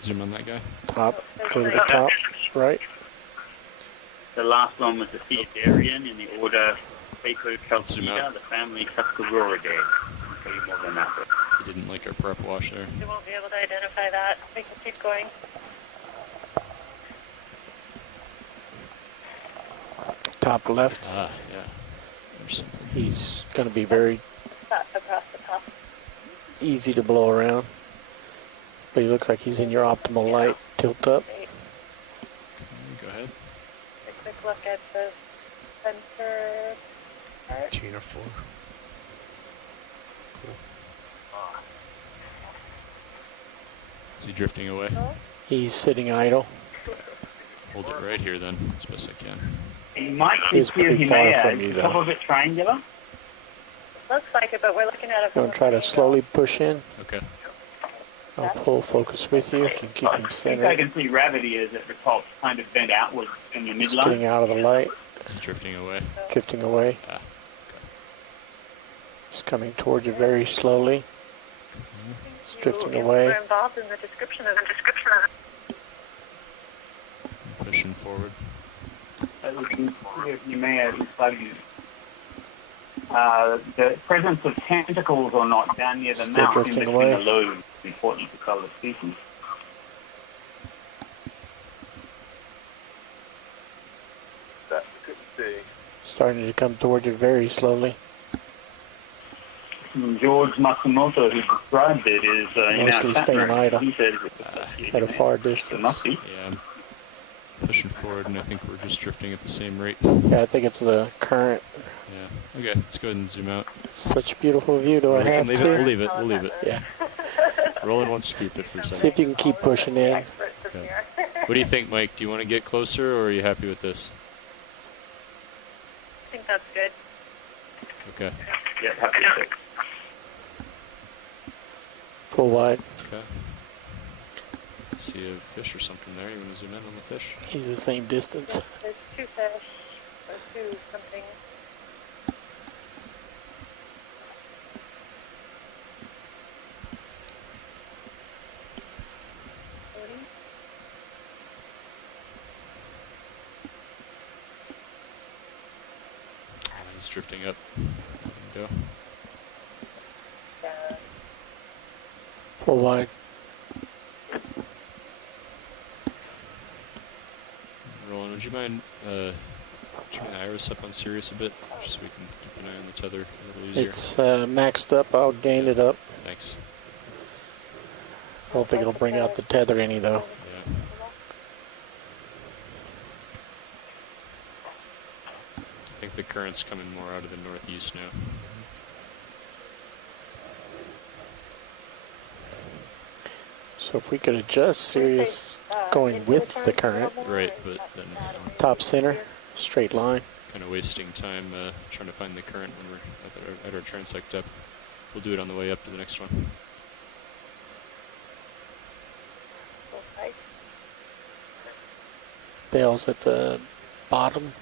Zoom on that guy. Top, go to the top, right. The last one was the Phaedarian in the order Zoom Phaecochalcida, out. the family Tuscaroridae. I'll tell you more than that. But He didn't like our prep wash there. You won't be able to identify that. We can keep going. Top left. Ah, yeah. There's something. He's going to be very That's across the top. easy to blow around. But he looks like he's in your optimal light. Tilt up. Great. Go ahead. A quick look at the center part. Tina 4. Cool. Is he drifting away? He's sitting idle. Hold it right here then, as best I can. you might He's think pretty he far may from you, though. top of it triangular. Looks like it, but we're looking at it from Going to try to slowly push in. Okay. I'll pull focus with you if you keep him I think I centered. can see gravity is at the top, kind of bent outwards in your Just getting midline. out of the light. Is it drifting away? drifting away. Ah, okay. It's coming towards you very slowly. It's drifting away. We're involved in the description of Pushing forward. You may have studied the presence of tentacles or not down near the Still mouth in drifting between away. the lobes is important to tell the species. That we couldn't see. Starting to come towards you very slowly. George Matsumoto, who described it, is in Mostly our chat staying room. idle. He says At a far it must distance. be. Yeah, I'm pushing forward, and I think we're just drifting at the same rate. Yeah, I think it's the current. Yeah. Okay, let's go ahead and zoom out. Such a beautiful view. Do I We can have leave to? it. We'll leave it. We'll leave it. Yeah. Roland wants to keep it for a See second. if you can keep pushing in. experts of Okay. here. What do you think, Mike? Do you want to get closer, or are you happy with this? I think that's good. Okay. Yeah, happy with it. Full wide. Okay. See a fish or something there. You want to zoom in on the fish? He's the same distance. There's two fish, or two something. He's drifting up. Go. Yeah. Full wide. Roland, would you mind turning the iris up on Sirius a bit, just so we can keep an eye on the tether a little easier? It's maxed up. I'll gain it up. Thanks. I don't think it'll bring out the tether any though. Yeah. I think the current's coming more out of the northeast now. So if we could adjust Sirius going with the current, Right, but then top center, straight line. kind of wasting time trying to find the current when we're at our transect depth. We'll do it on the way up to the next one. Okay. Bale's at the bottom.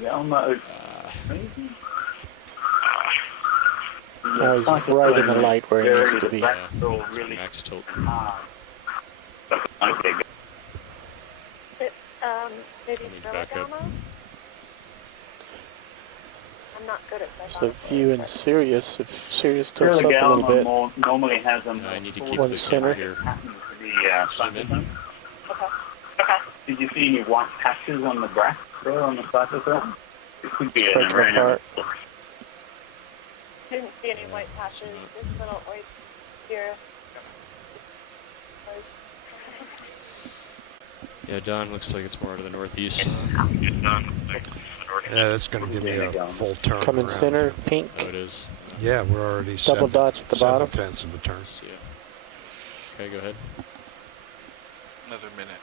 Yeah, almost. He's right in the light where he needs to be. Yeah, it's max tilt. Okay, Maybe Let me back up. I'm not good at So if you and Sirius, if Sirius tilts up a Galma little bit, normally has them. I need to keep One the center. camera here. The Zoom in. cytosome. Okay. Okay. Did you see any white patches on the graph there on the cytosome? It could be an breaking arena. apart. Didn't see any white patches. This little white here. Yeah, Don, looks like it's more to the northeast. Yeah, that's going to give me a full turn. Coming around. center, pink. Oh, it is. Yeah, we're already Double dots at the bottom. 7/10 of a turn. See ya. Okay, go ahead. Another minute.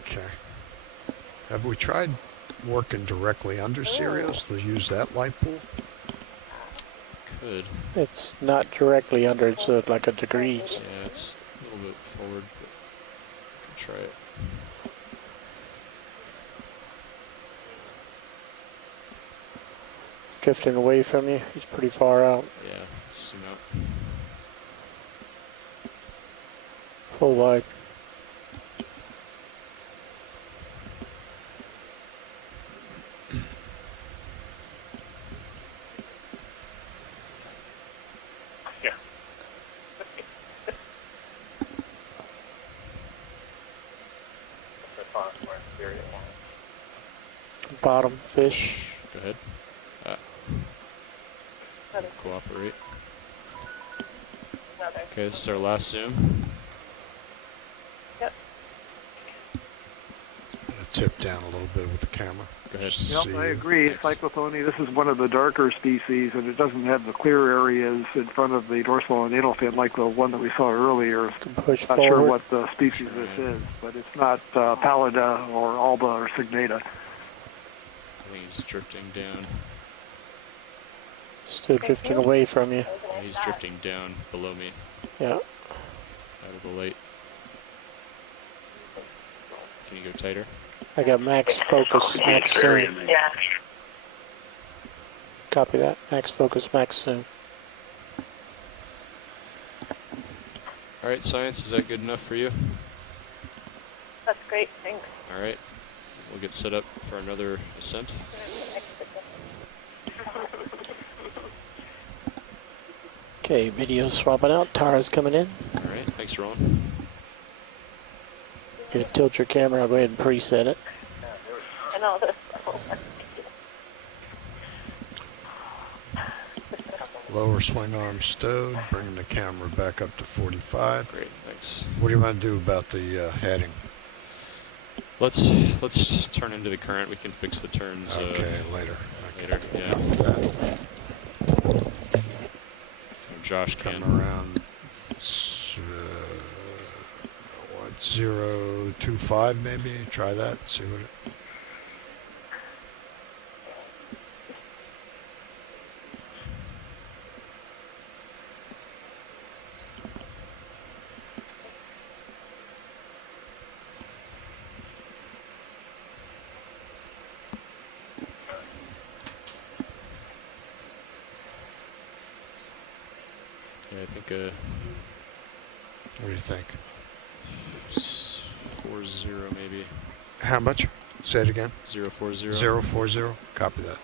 Okay. Have we tried working directly under Sirius to use that light pool? Could. It's not directly under, it's like a degrees. Yeah, it's a little bit forward, but we can try it. Drifting away from you. He's pretty far out. Yeah, let's zoom out. Full wide. Yeah. That's fine. We're in Syria. Bottom fish. Go ahead. Cooperate. Another. Okay, this is our last zoom. Yep. tip down a little bit with the camera. Go ahead. Just to Yep, see I you. agree. Thanks. Cyclophony, this is one of the darker species, and it doesn't have the clear areas in front of the dorsal and anal fin like the one that we saw earlier. Can push Not forward. sure what the species this is, but it's not Pallida or Alba or Signata. I think he's drifting down. Still drifting away from you. And he's drifting down below me, Yeah. out of the light. Can you go tighter? I got max focus, max zoom. Yeah. Copy that. Max focus, max zoom. All right, science, is that good enough for you? That's great. Thanks. All right, we'll get set up for another ascent. Okay, video swapping out. Tara's coming in. All right, thanks, Rowan. You tilt your camera. I'll go ahead and preset it. And all this. Lower swing arm stowed, bringing the camera back up to 45. Great, thanks. What do you want to do about the heading? Let's turn into the current. We can fix the turns Okay, later. later. Yeah. That. Josh Coming can. around 025 maybe. Try that. See what it. Yeah, I think What do you think? 40 maybe. How much? Say it again. 040. 040. Copy that.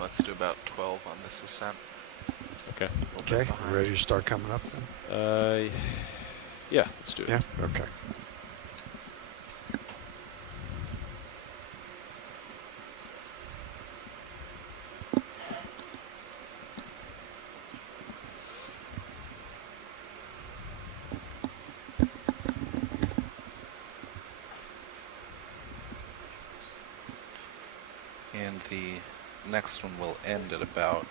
Let's do about 12 on this ascent. Okay. A little bit Okay. behind. Ready to start coming up then? Yeah, let's do it. Yeah. Okay. And the next one will end at about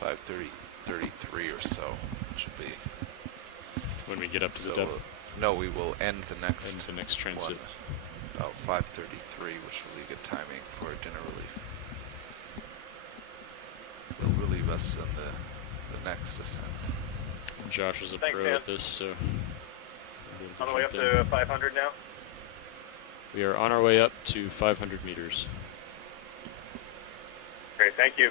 5:33 or so. Should be. When we get up to So, the depth, no, we will end the next and the next transit. one about 5:33, which will be good timing for dinner relief. So it'll relieve us in the next ascent. Josh is a Thanks, pro Dan. at this, so. we'll be able On the way up jump in. to 500 now. We are on our way up to 500 meters. Great, thank you.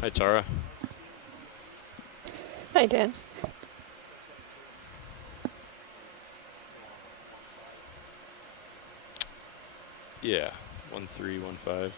Hi, Tara. Hi, Dan. Yeah, 1315.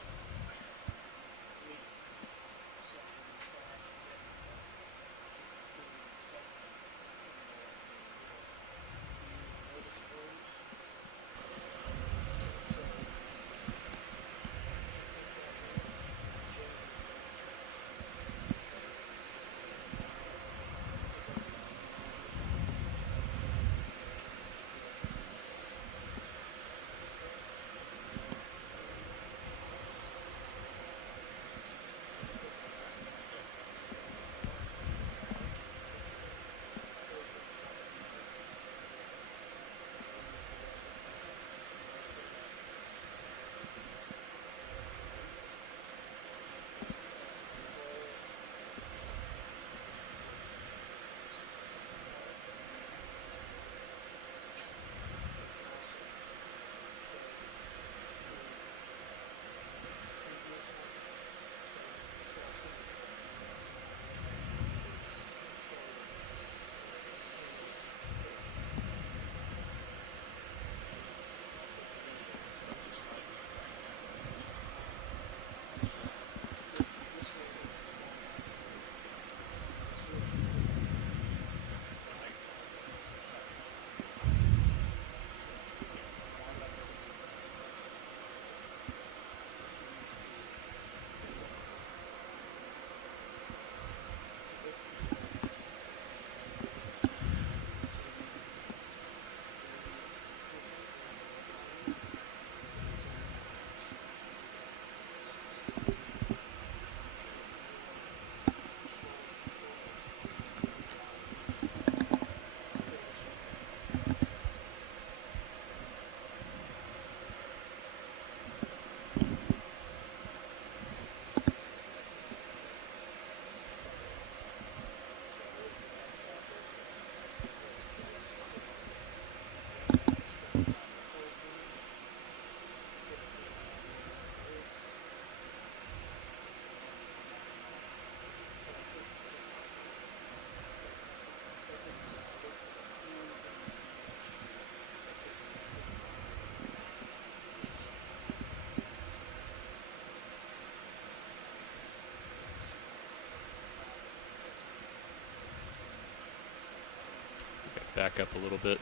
back up a little bit.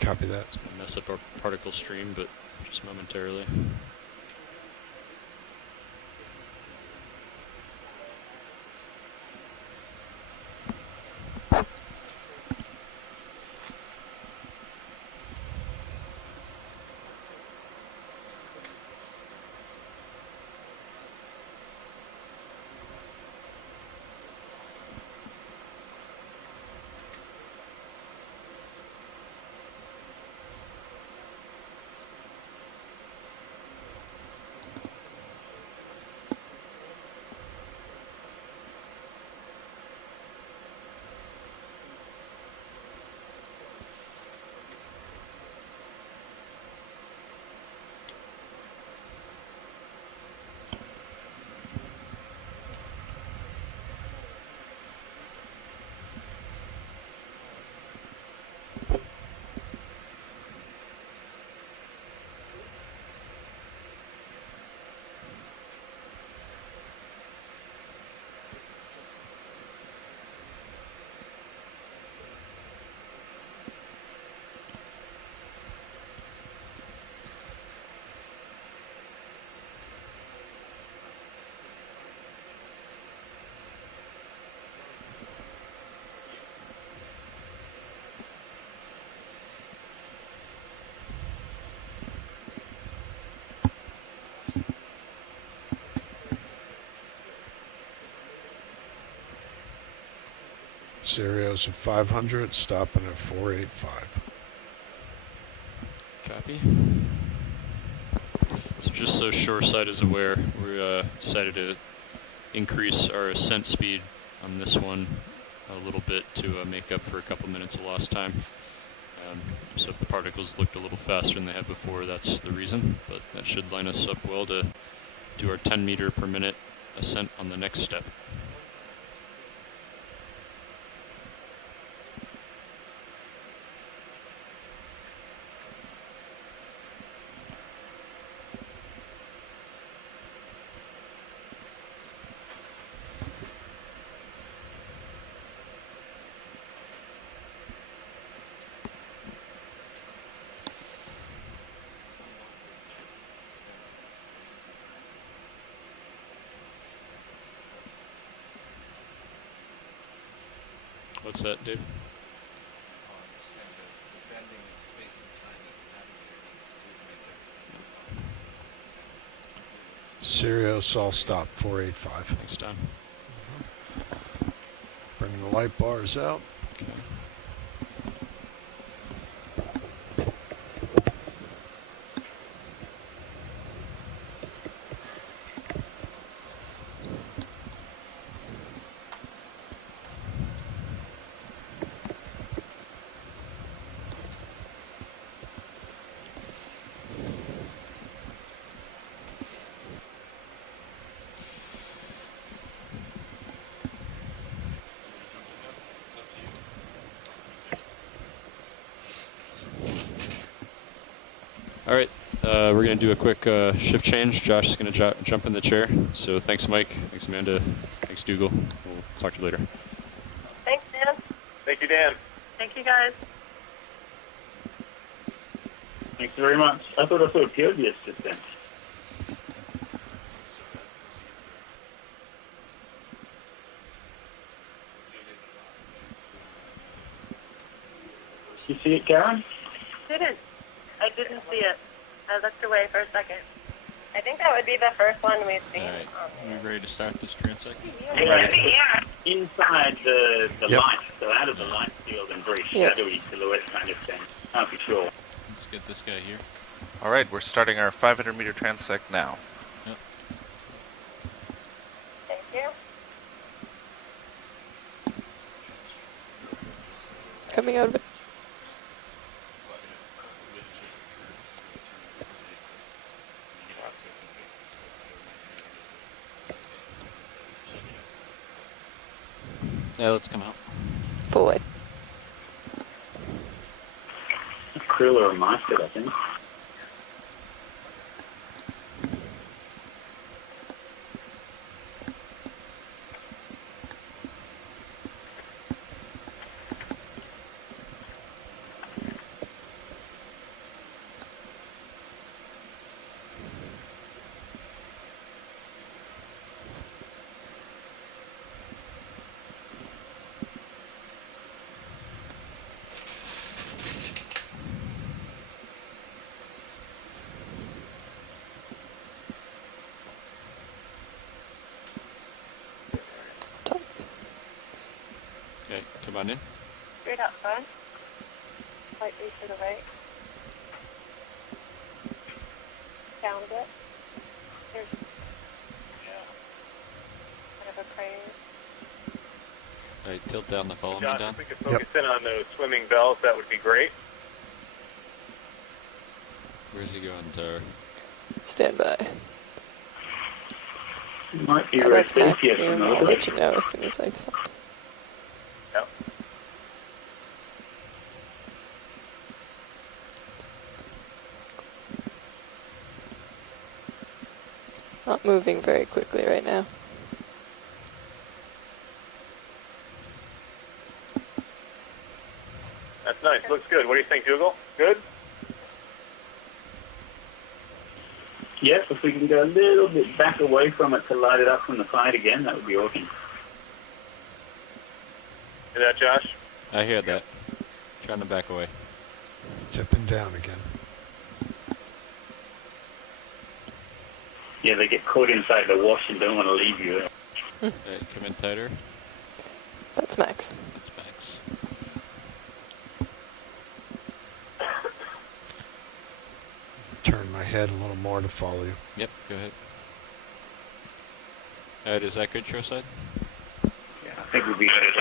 Copy that. It's gonna mess up our particle stream, but just momentarily. Serios of 500, stopping at 485. Copy. So just so Shoreside is aware, we decided to increase our ascent speed on this one a little bit to make up for a couple minutes of lost time. So if the particles looked a little faster than they had before, that's the reason, but that should line us up well to do our 10 meter per minute ascent on the next step. What's that, Dave? Serios all stop 485. Thanks, Don. Bring the light bars out. Okay. All right, we're going to do a quick shift change. Josh is going to jump in the chair. So thanks, Mike. Thanks, Amanda. Thanks, Dougal. We'll talk to you later. Thanks, Dan. Thank you, Dan. Thank you, guys. Thanks very much. I thought I saw Piovius just then. You see it, Karen? I didn't see it. I looked away for a second. I think that would be the first one we've seen. All right, we ready to start this transect? Yeah. Inside the Yep. light, so out of the light field and very shadowy silhouette kind of thing. Can't be sure. Let's get this guy here. All right, we're starting our 500-meter transect now. Yep. Thank you. Coming out of it. Yeah, let's come out. Forward. Krill or Mustard, I think. Come on in. Straight up front. Slightly to the right. Down a bit. There's kind of a praise. All right, tilt down the follow me Josh, down. if we could focus in on those swimming bells, that would be great. Where's he going, Tara? Stand by. Might be That's right max there, zoom. yes, I'll let you know as soon as I find. Yep. Not moving very quickly right now. That's nice. Looks good. What do you think, Dougal? Good? Yes, if we can go a little bit back away from it to light it up from the side again, that would be awesome. Hear that, Josh? I hear that. Trying to back away. Tipping down again. Yeah, they get caught inside the wash and don't want to leave you. All right, come in tighter. That's max. That's max. Turn my head a little more to follow you. Yep, go ahead. All right, is that good, shoreside? Yeah, I think we'll be good.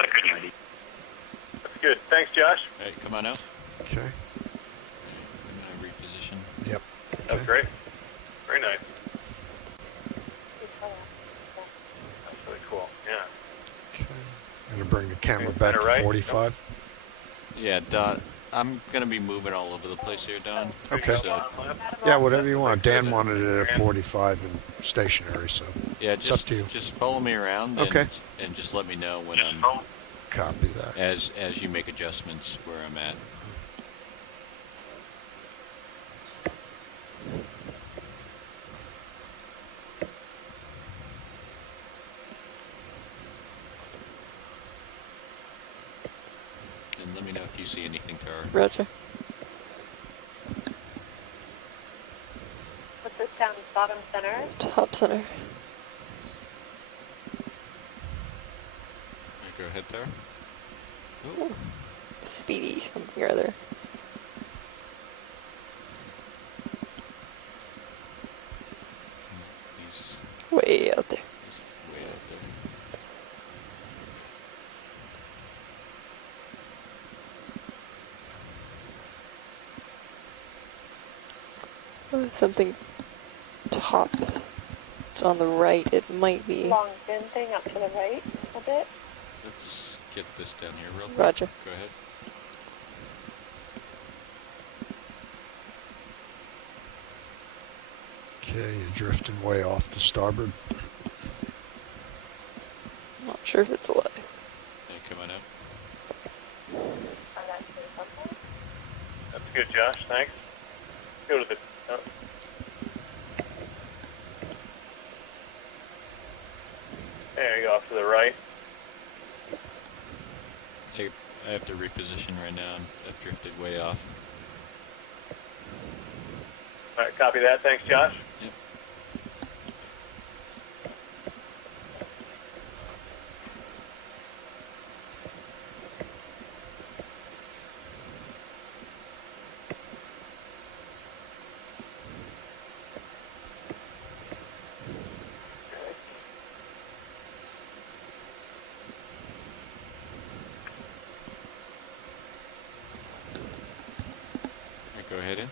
That's good. Thanks, Josh. All right, come on out. Okay. I'm gonna reposition. Yep. That's Okay. great. Very nice. That's really cool. Yeah. Okay. I'm gonna bring the camera Maybe back better to right? 45. Yeah, Don. I'm gonna be moving all over the place here, Don. Okay. So, Yeah, whatever you want. Dan wanted it at 45 and stationary, so yeah, it's up just to you. just follow me around. Okay. And just let me know when I'm Copy that. as you make adjustments where I'm at. And let me know if you see anything, Tara. Roger. Put this down bottom center. Top center. Go ahead, Tara. Ooh. Speedy something or other. He's Way out there. way out there. Oh, something top. It's on the right. It might be. Long fin thing up to the right a bit. Let's get this down here real quick. Roger. Go ahead. Okay, you're drifting way off to starboard. Not sure if it's alive. Hey, come on out. That's good, Josh. Thanks. Go to the... Oh. There you go, off to the right. Hey, I have to reposition right now. I've drifted way off. All right, copy that. Thanks, Josh. Yep. Alright, go ahead in.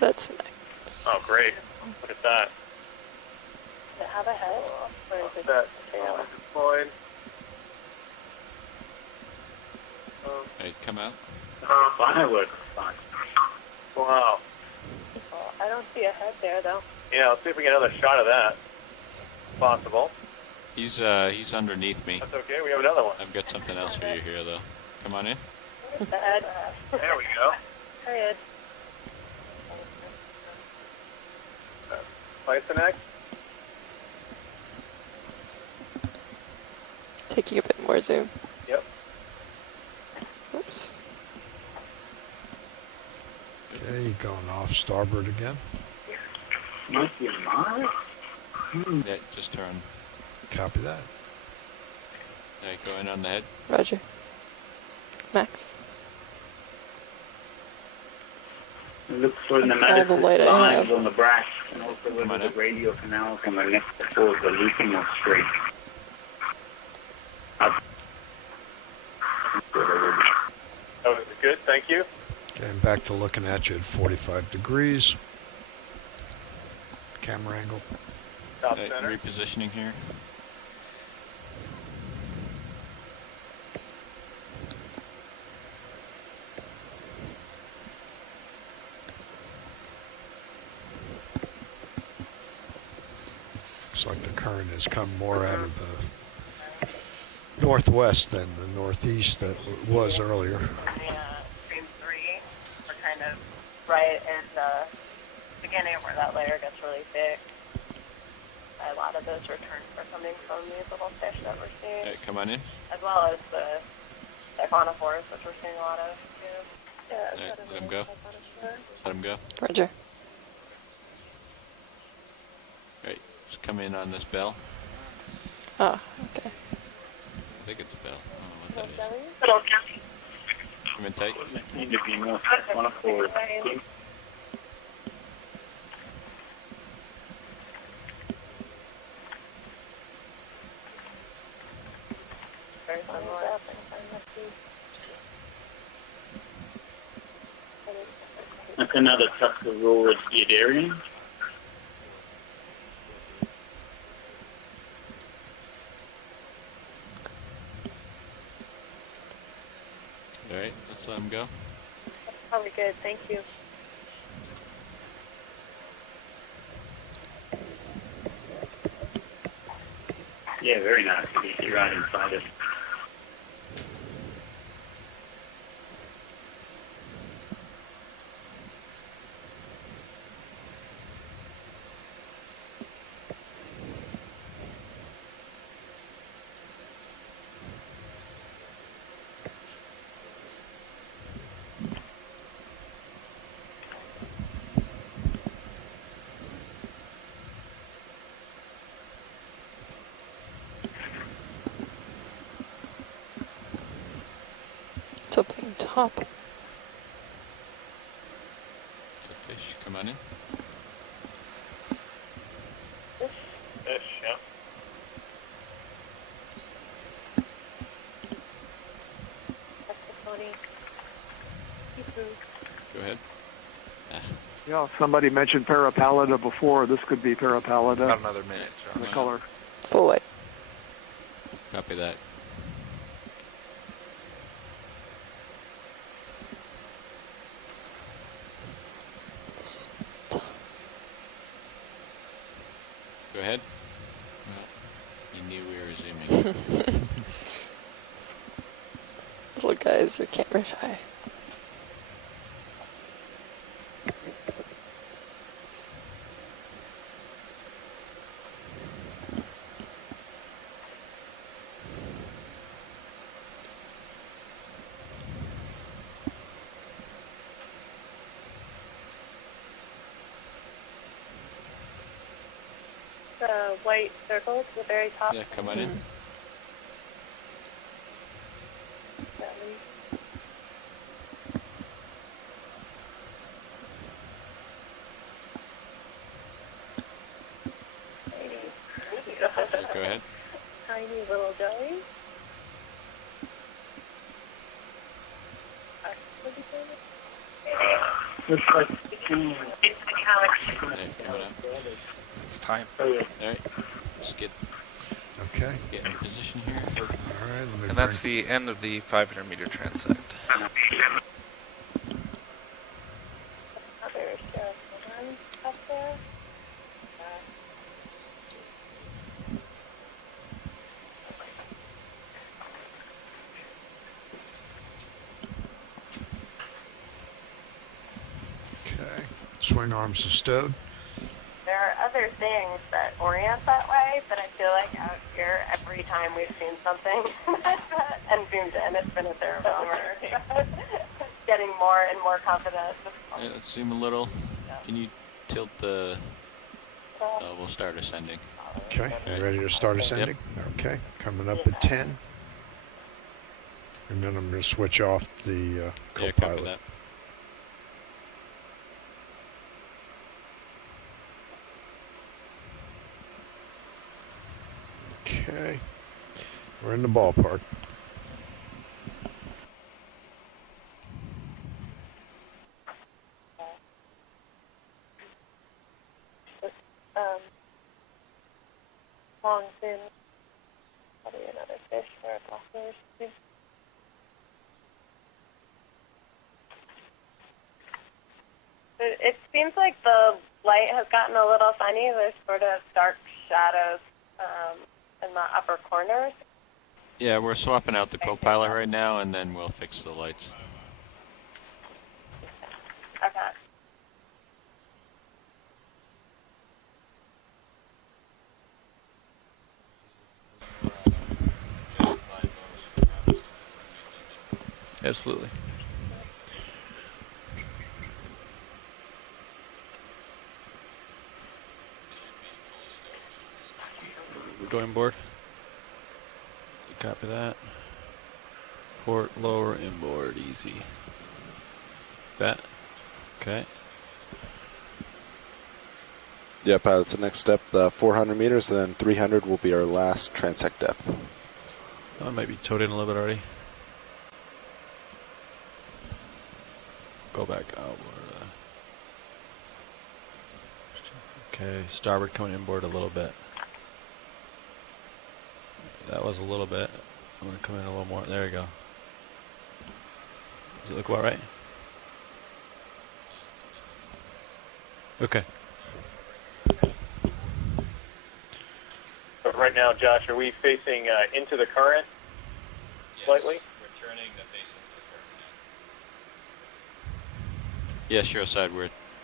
That's max. Oh, great. Look at that. Does it have a head? Or is it That straight up? deployed. Hey, come out. Fireworks. Wow. Well, I don't see a head there though. Yeah, let's see if we get another shot of that. If possible. He's underneath me. That's okay. We have another one. I've got something else for you here, though. Come on in. The head. There we go. Head. Lysonex. Taking a bit more zoom. Yep. Oops. Okay, Okay, going off starboard again. Might be a mile. Yeah, just turn. Copy that. Yeah, go in on the head. Roger. Max. Look for That's the all the light I have. on the brass, and also Come whether on the up. radial canals on the next before the looping or straight. Up. Oh, is it good? Thank you. Getting back to looking at you at 45 degrees. Camera angle. Top center. Repositioning here. Looks like the current has come more out of the northwest than the northeast that it was earlier. Stream 3, we're kind of right in the beginning where that layer gets really big. A lot of those returns are coming from these little fish that we're seeing, Alright, come on in. as well as the iguanophores, which we're seeing a lot of too. Yeah, Alright, let him go. Let him go. Roger. Alright, just come in on this bell. Ah, okay. I think it's a bell. I don't know what that is. Little Come in tight. Need to be more iguanophore. That's another Tuscarora Theodarian. Alright, let's let him go. Probably good, thank you. Yeah, very nice. You're right inside it. Something top. It's a fish. Come on in. Fish, yeah. That's the pony. Go ahead. Yeah, somebody mentioned parapallida before. This could be About parapallida. another minute, The Josh. color. Full white. Copy that. Go ahead. Well, you knew we were zooming. Little guys are camera shy. The white circle to the very top. Yeah, come on in. Go ahead. Tiny little jelly. Looks like Alright, come on up. It's time. Alright, just get Okay. in position here. All right. Let me And that's bring- the end of the 500-meter transect. There's just one up there. Okay. Swing arms are stowed. There are other things that orient that way, but I feel like out here, every time we've seen something and zoomed in, it's been a thermometer. Getting more and more confident at this Yeah, let's zoom a little. Can you tilt the... we'll start ascending. Okay, you Right. ready to start ascending? Okay, coming up at 10. And then I'm going to switch off the Yeah, copy co-pilot. that. Okay, we're in the ballpark. Long fin. Probably another fish or a blackfish. It seems like the light has gotten a little funny. There's sort of dark shadows in the upper corners. Yeah, we're swapping out the co-pilot right now, and then we'll fix the lights. Okay. Absolutely. We're going board. Copy that. Port lower inboard, easy. That. Okay. Yeah, pilots, the next step, 400 meters, and then 300 will be our last transect depth. I might be towed in a little bit already. Go back outboard. Okay, starboard coming inboard a little bit. That was a little bit. I'm going to come in a little more. There we go. Does it look about right? Okay. But right now, Josh, are we facing into the current slightly? We're turning the face into the current. Yes, your side.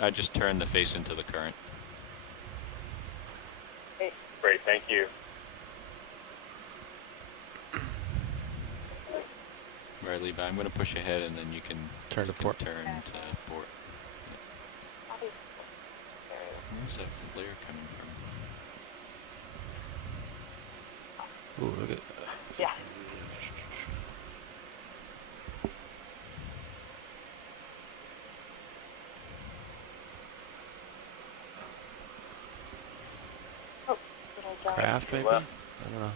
I just turned the face into the current. Great, thank you. Right, Levi, I'm going to push ahead, and then you can turn to port. Turn to port. Where's that flare coming from? Ooh, look at that. Yeah. Oh, did I die? Craft, maybe? I don't know.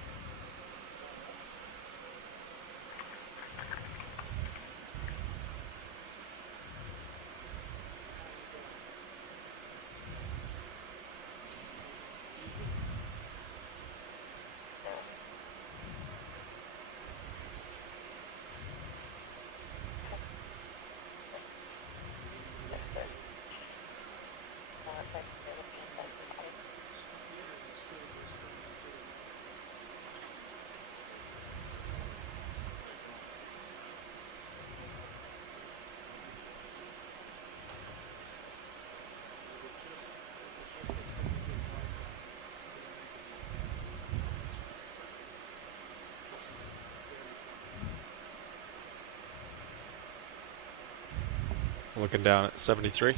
Looking down at 73.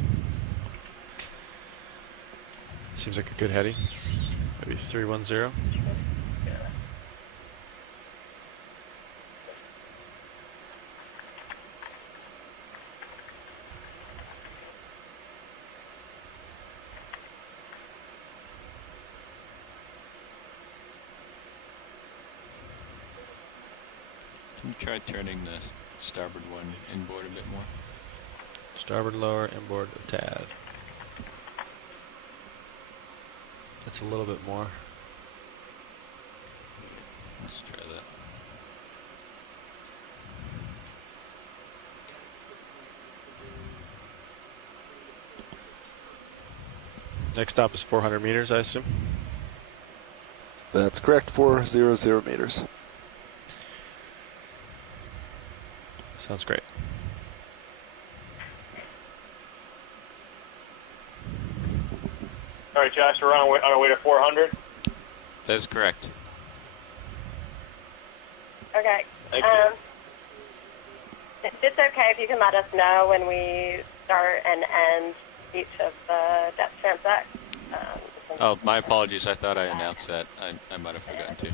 Seems like a good heading. Maybe 310. Can you try turning the starboard one inboard a bit more? Starboard lower, inboard a tad. That's a little bit more. Let's try that. Next stop is 400 meters, I assume. That's correct, 400 meters. Sounds great. All right, Josh, we're on our way to 400. That is correct. Okay. Thank you. It's okay if you can let us know when we start and end each of the depth transects. Oh, my apologies. I thought I announced that. I might have forgotten to.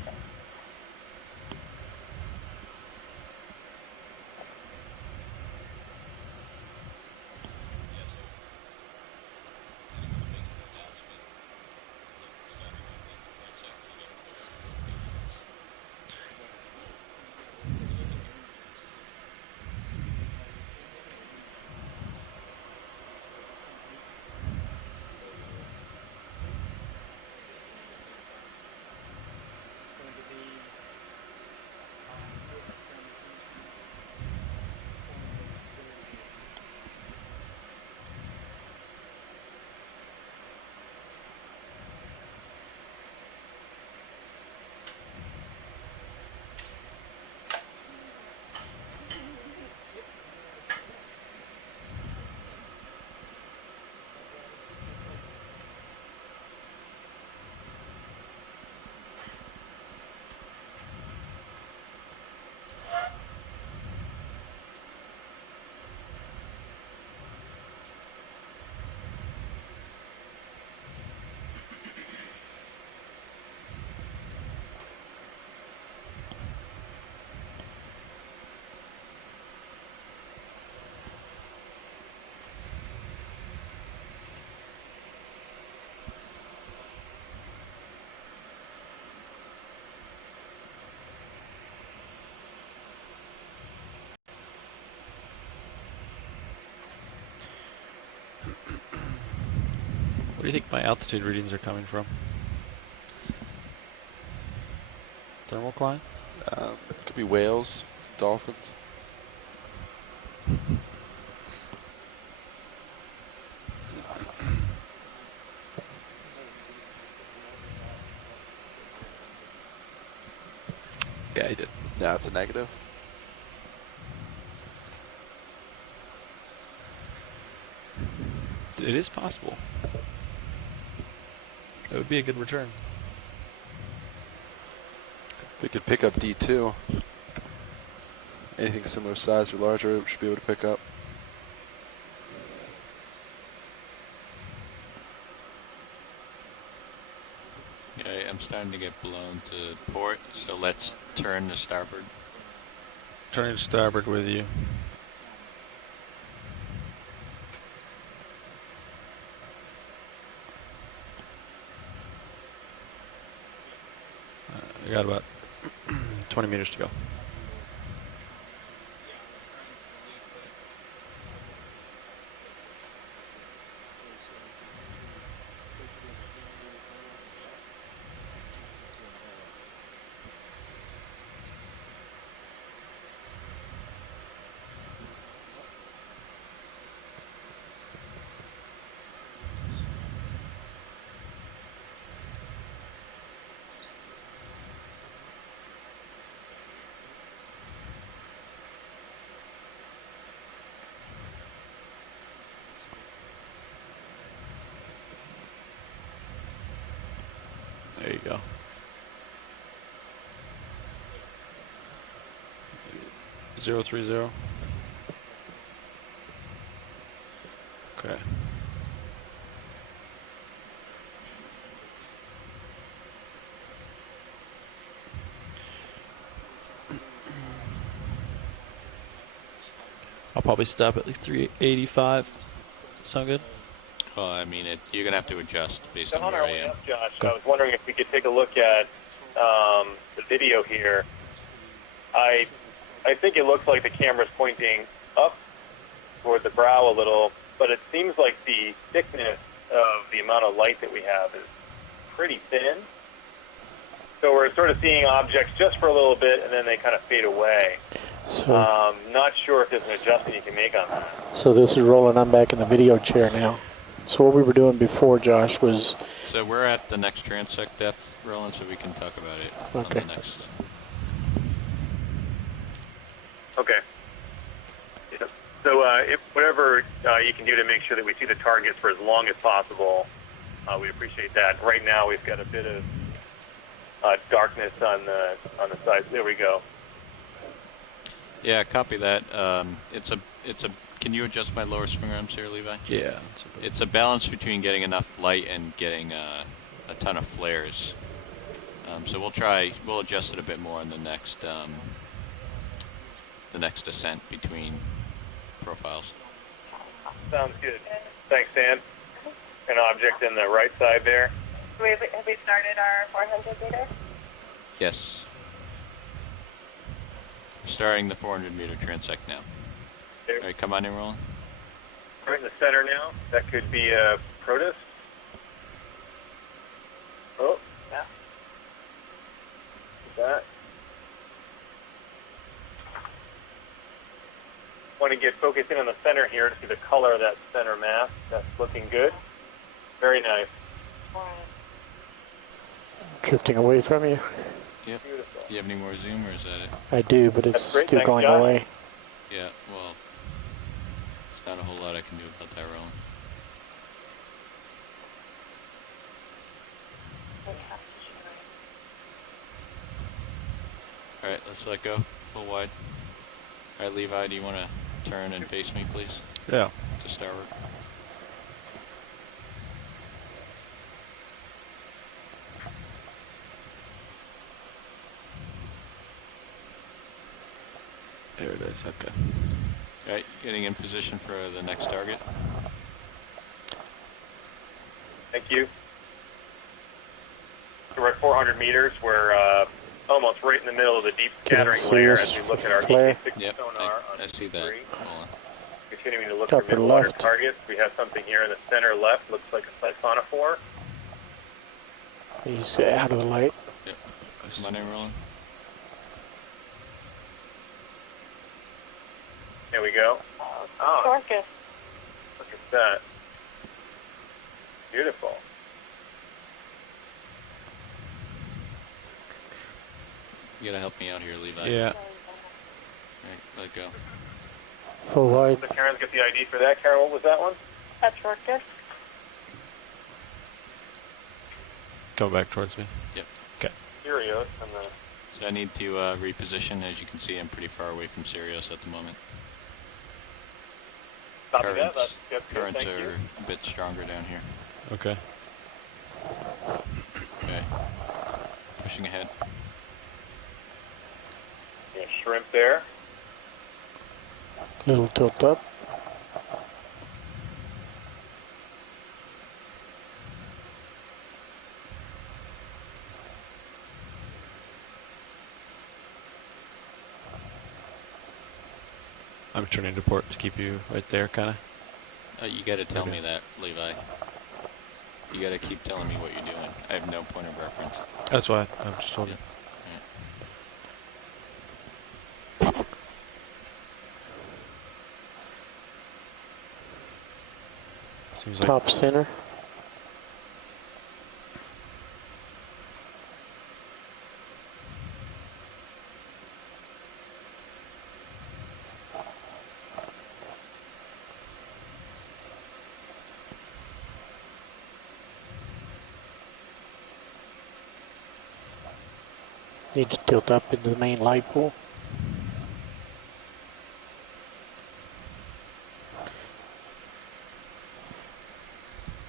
Where do you think my altitude readings are coming from? Thermocline? Could be whales, dolphins. Yeah, he did. Yeah, it's a negative. It is possible. It would be a good return. We could pick up D2. Anything similar size or larger, we should be able to pick up. Okay, I'm starting to get blown to port, so let's turn to starboard. Turning to starboard with you. We got about 20 meters to go. There you go. Zero 030. Okay. I'll probably stop at like 385. Sound good? Well, I mean, you're going to have to adjust based on On where our I way am. up, Josh, Go. I was wondering if we could take a look at the video here. I think it looks like the camera's pointing up toward the brow a little, but it seems like the thickness of the amount of light that we have is pretty thin. So we're sort of seeing objects just for a little bit, and then they kind of fade away. So, Not sure if there's an adjustment you can make on that. so this is rolling. I'm back in the video chair now. So what we were doing before, Josh, was So we're at the next transect depth, Roland, so we can talk about it Okay. on the next. Okay. Yeah. So if whatever you can do to make sure that we see the targets for as long as possible, we appreciate that. Right now we've got a bit of darkness on the sides. There we go. Yeah, copy that. It's a Can you adjust my lower swing arms here, Levi? Yeah. It's a balance between getting enough light and getting a ton of flares. So we'll adjust it a bit more in the next ascent between profiles. Sounds good. Thanks, Dan. An object in the right side there. Have we started our 400 meter? Yes. We're starting the 400 meter transect now. Okay. All right, come on in, Roland. Right in the center now. That could be a protist. Oh, yeah. That. Want to get focused in on the center here to see the color of that center mass. That's looking good. Very nice. Drifting away from you. Yep. Beautiful. Do you have any more zoom, or is that it? I do, but it's That's great. still Thanks, going Josh. away. Yeah, well, there's not a whole lot I can do about that, Roland. All right, let's let go. Full wide. All right, Levi, do you want to turn and face me, please? Yeah. To starboard. There it is. Okay. All right, getting in position for the next target. Thank you. So we're at 400 meters. We're almost right in the middle of the deep Getting scattering layer serious as we look at our flare. EK6 Yep, sonar on I see that. three. Hold on. Continuing to look Upper for midwater left. targets. We have something here in the center left. Looks like a siphonophore. He's out of the light. Yep. Come on in, Roland. There we go. Oh, Orcus. look at that. Beautiful. You gotta help me out here, Levi. Yeah. All right, let go. Full wide. So Karen's got the ID for that. Karen, what was that one? That's Orcus. Come back towards me. Yep. Okay. Sirius and the So I need to reposition. As you can see, I'm pretty far away from Sirius at the moment. copy that. That's good. Currents Thank you. are a bit stronger down here. Okay. Okay. Pushing ahead. Yeah, shrimp there. Little tilt up. I'm turning to port to keep you right there, kind of. You gotta tell Okay. me that, Levi. You gotta keep telling me what you're doing. I have no point of reference. That's why I'm just told you. Seems like Top center. Need to tilt up into the main light pool.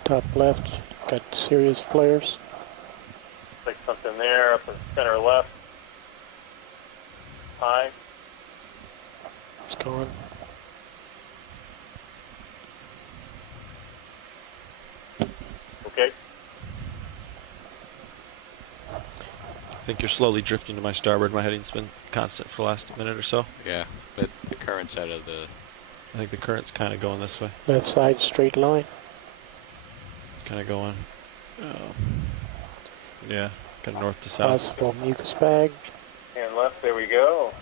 Top left, got serious flares. Like something there up in center left. High. It's gone. Okay. I think you're slowly drifting to my starboard. My heading's been constant for the last minute or so. Yeah, but the current's out of the... I think the current's kind of going this way. Left side, straight line. It's kind of going, yeah, kind of north to south. Possible mucus bag. And left, there we go.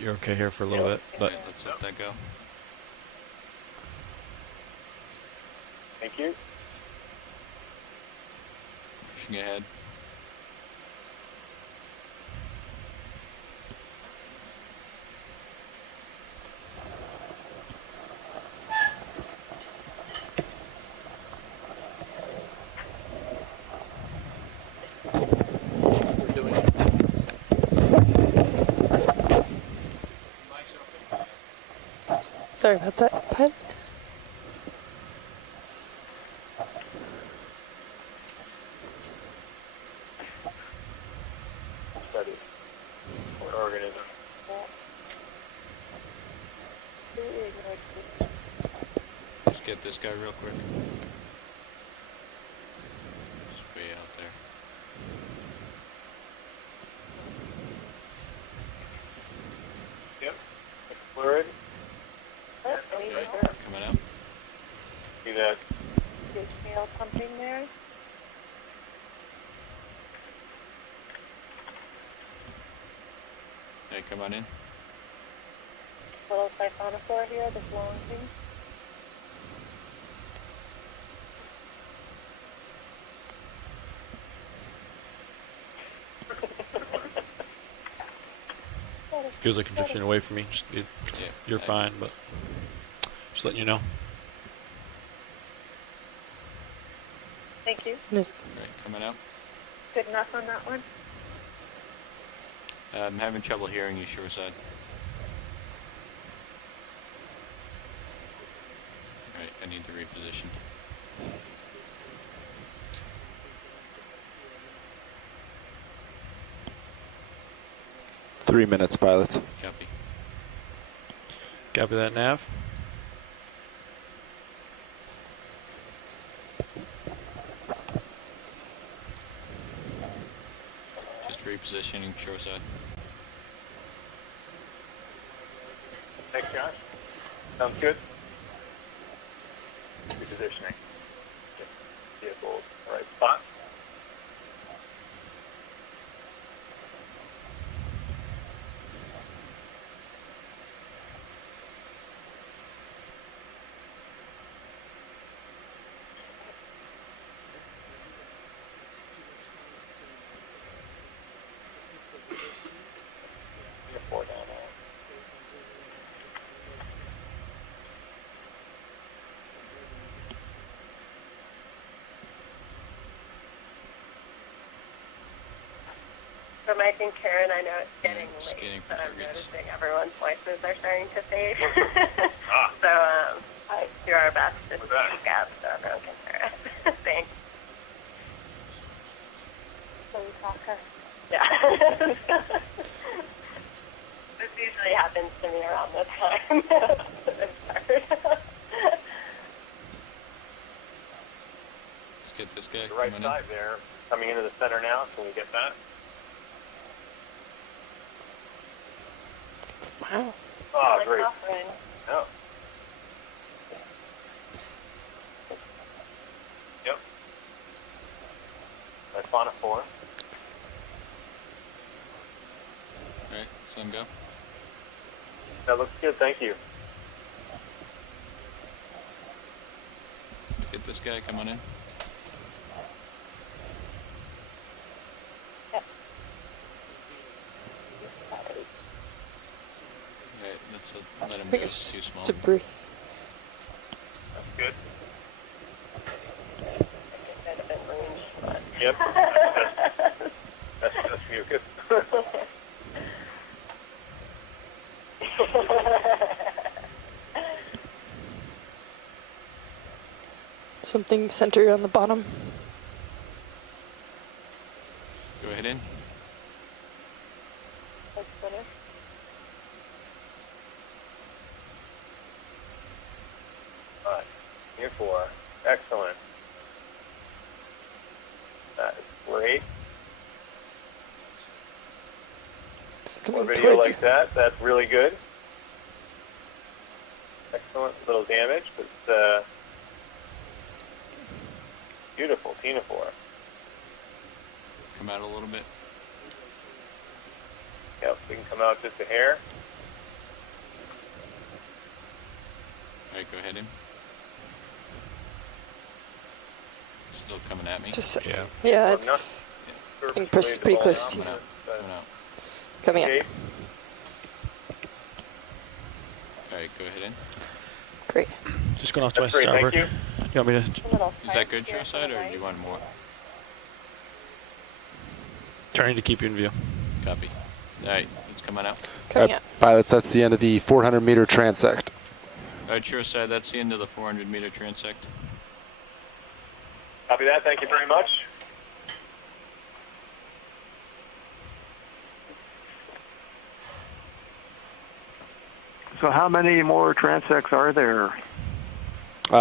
You're okay here for a little bit, but Okay, let's let that go. Thank you. Pushing ahead. Sorry about that. But Study. What organism? Just get this guy real quick. Just way out there. Yep. Fluid. Okay, coming out. See that? Is scale pumping there? Hey, come on in. Little siphonophore here, this long thing. Feels like you're drifting away from me. You're fine, but just letting you know. Thank you. Right, coming out. Good enough on that one? I'm having trouble hearing you, shore side. Right, I need to reposition. Three minutes, pilots. Copy. Copy that, Nav. Just repositioning shore side. Thanks, Josh. Sounds good. Repositioning. Vehicle, right spot. Four down there. For Mike and Karen, I know it's getting Just late, getting but I'm targets. noticing everyone's voices are starting to fade. Ah. So I do our best to What's that? speak up so everyone can hear us. Thanks. Yeah. This usually happens to me around this time. It's hard. Let's get this guy The right coming in. side there. Coming into the center now. Can we get that? wow. Oh, Like great. offering. No. Yep. Siphonophore. Alright, sun go. That looks good. Thank you. Let's get this guy coming in. Yep. Alright, let's let him I go. think it's It's too just small. debris. That's good. It might have been range, but. Yep. That's just mucus. Something centered on the bottom. Go ahead in. That's better. Right. Here for. Excellent. That is great. It's More coming video towards like you. that. That's really good. Excellent. Little damage, but beautiful. Tenophore. Come out a little bit. Yep. We can come out just a hair. Alright, go ahead in. Still coming at me. Just Yeah. yeah, Well, it's not- getting pretty close to you. Coming out. Coming out. Coming Okay. up. Alright, go ahead in. Great. Just going off to my That's great. starboard. Thank you. You want me to? A little Is that good, shore side, or do you want more? Trying to keep you in view. Copy. Alright, it's coming out. Coming up. Pilots, that's the end of the 400-meter transect. Alright, sure side, that's the end of the 400-meter transect. Copy that. Thank you very much. So how many more transects are there?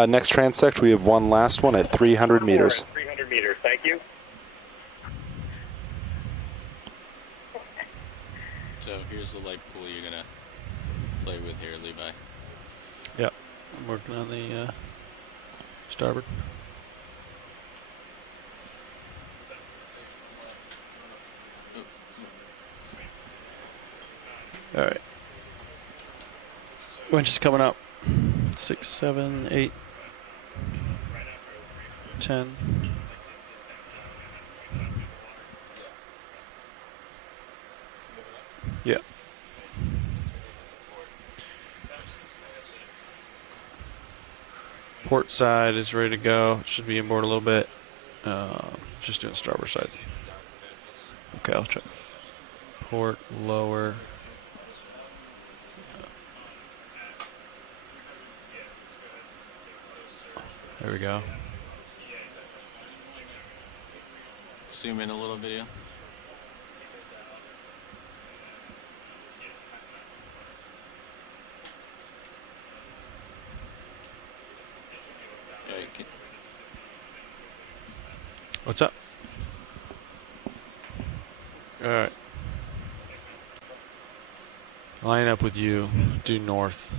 Next transect, we have one last one at 300 meters. 300 meters. Thank you. So here's the light pool you're gonna play with here, Levi. Yep. I'm working on the starboard. All right. Winch is coming up. 6, 7, 8, 10. Yeah. Port side is ready to go. Should be inboard a little bit. Just doing starboard side. Okay, I'll try. Port lower. There we go. Zoom in a little video. Yeah, you can. What's up? All right. Line up with you. Due north.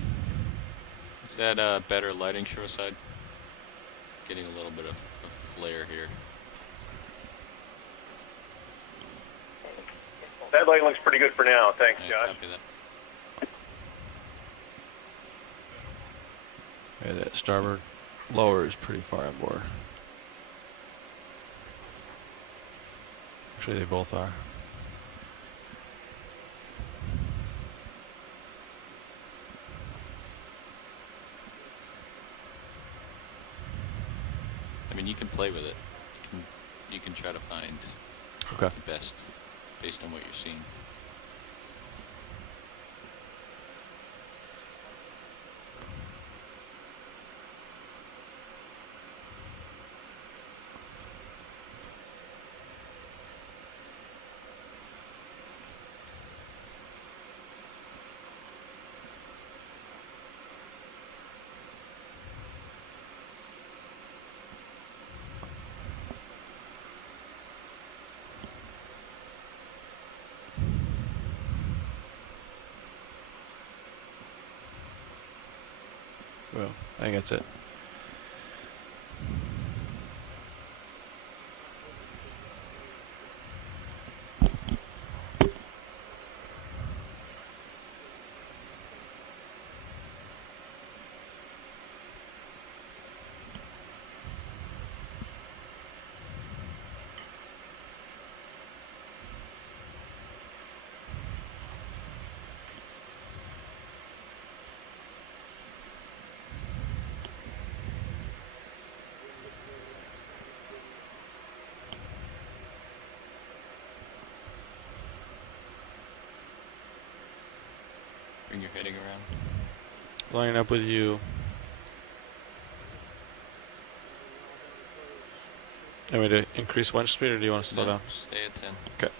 Is that better lighting shoreside? Getting a little bit of flare here. That light looks pretty good for now. Thanks, Yeah, Josh. copy that. Yeah, that starboard lower is pretty far inboard. Actually, they both are. I mean, you can play with it. You can try to find Okay. the best based on what you're seeing. Well, I think that's it. Bring your heading around. Line up with you. Want me to increase winch speed, or do you want to slow No, down? stay at 10. Okay.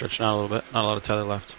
Stretching out a little bit. Not a lot of tether left.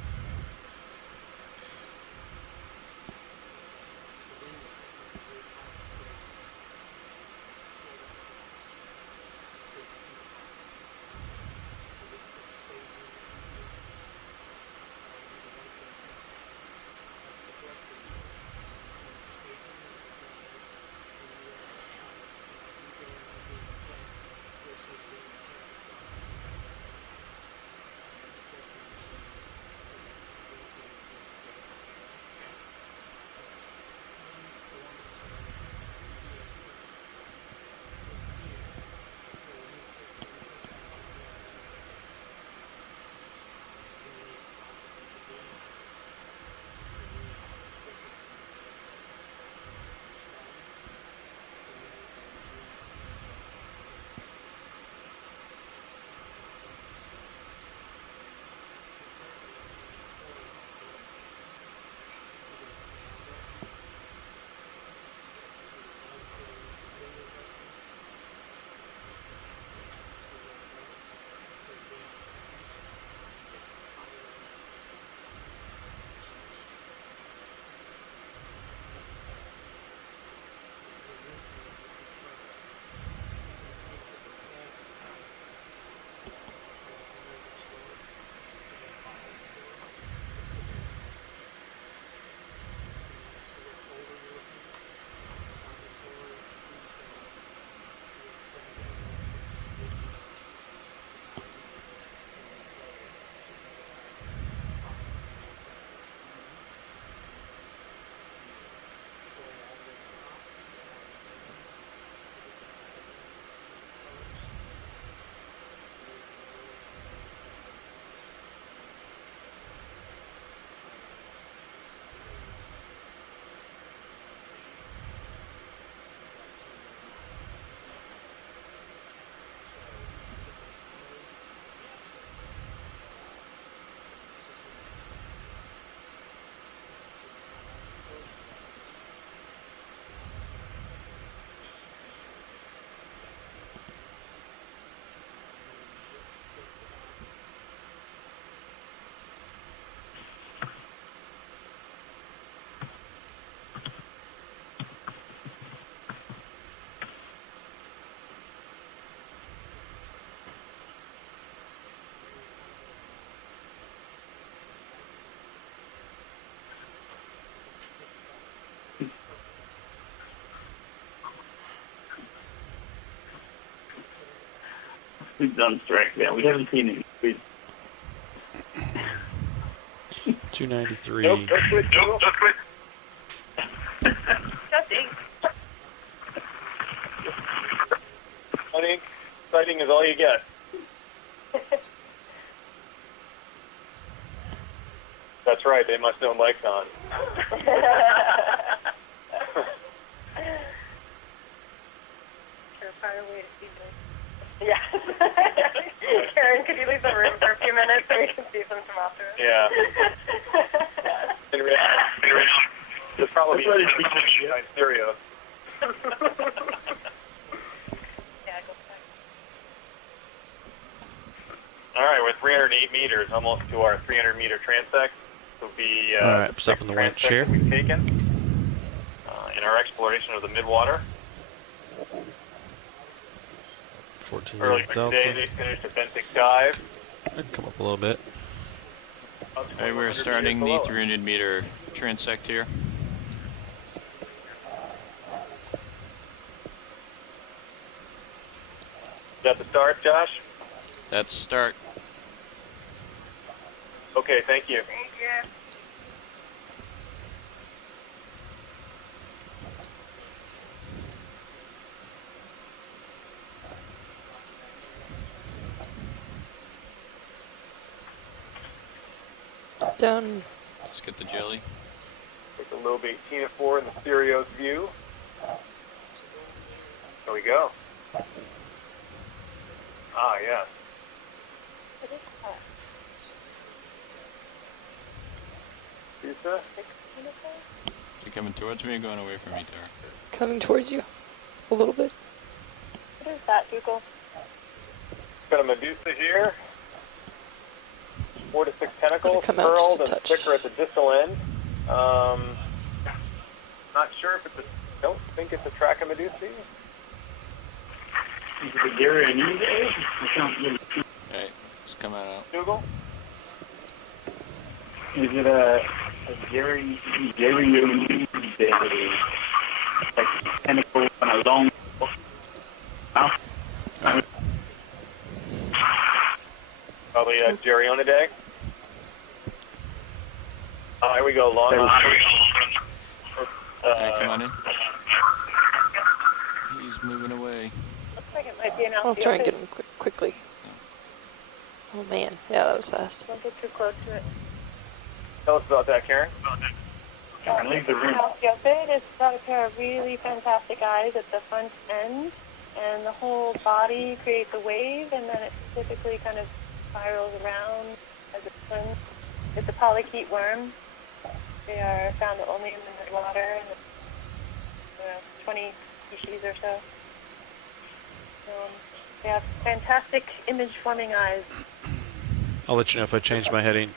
We've done strike there. We haven't seen it. 293. Nope, don't quit. Nope, don't quit. Honey, sighting is all you get. That's right, they must know Mike's on. Yeah. Karen, could you leave the room for a few minutes so we can see some after? Yeah. In reality, there's probably behind stereo. All right, we're 308 meters, almost to our 300-meter transect. This will be All right, stepping the winch here. we've taken in our exploration of the Midwater. 14 Earlier delta. today, they finished a benthic dive. I'd come up a little bit. All right, we're starting the 300 meter transect here. Is that the start, Josh? That's start. Okay, thank you. Thank you. Done. Let's get the jelly. Take the lobe 18 at 4 in the stereo's view. There we go. Ah, yes. What is that? Lisa? Is it coming towards me or going away from me, Tara? Coming towards you. A little bit. What is that, Google? Got a Medusa here. 4 to 6 tentacles, come out just curled a and touch. thicker at the distal end. Not sure if it's don't think it's a Trachomedusae. Is it a Guyot? I can't really see. Alright, it's coming out. Google. Is it a Guyot? Like tentacle on a long mouth? Probably a Geronidae. Here we go, long Alright, come on in. He's moving away. Looks like it might be an I'll try and alpha. get him quickly. Oh man, yeah, that was fast. Don't get too close to it. Tell us about that, Karen. Can leave the room. Guyot is got a pair of really fantastic eyes at the front end, and the whole body creates a wave, and then it typically kind of spirals around as it swims. It's a polychaete worm. They are found only in the Midwater, and 20 species or so. They have fantastic image-forming eyes. I'll let you know if I change my heading.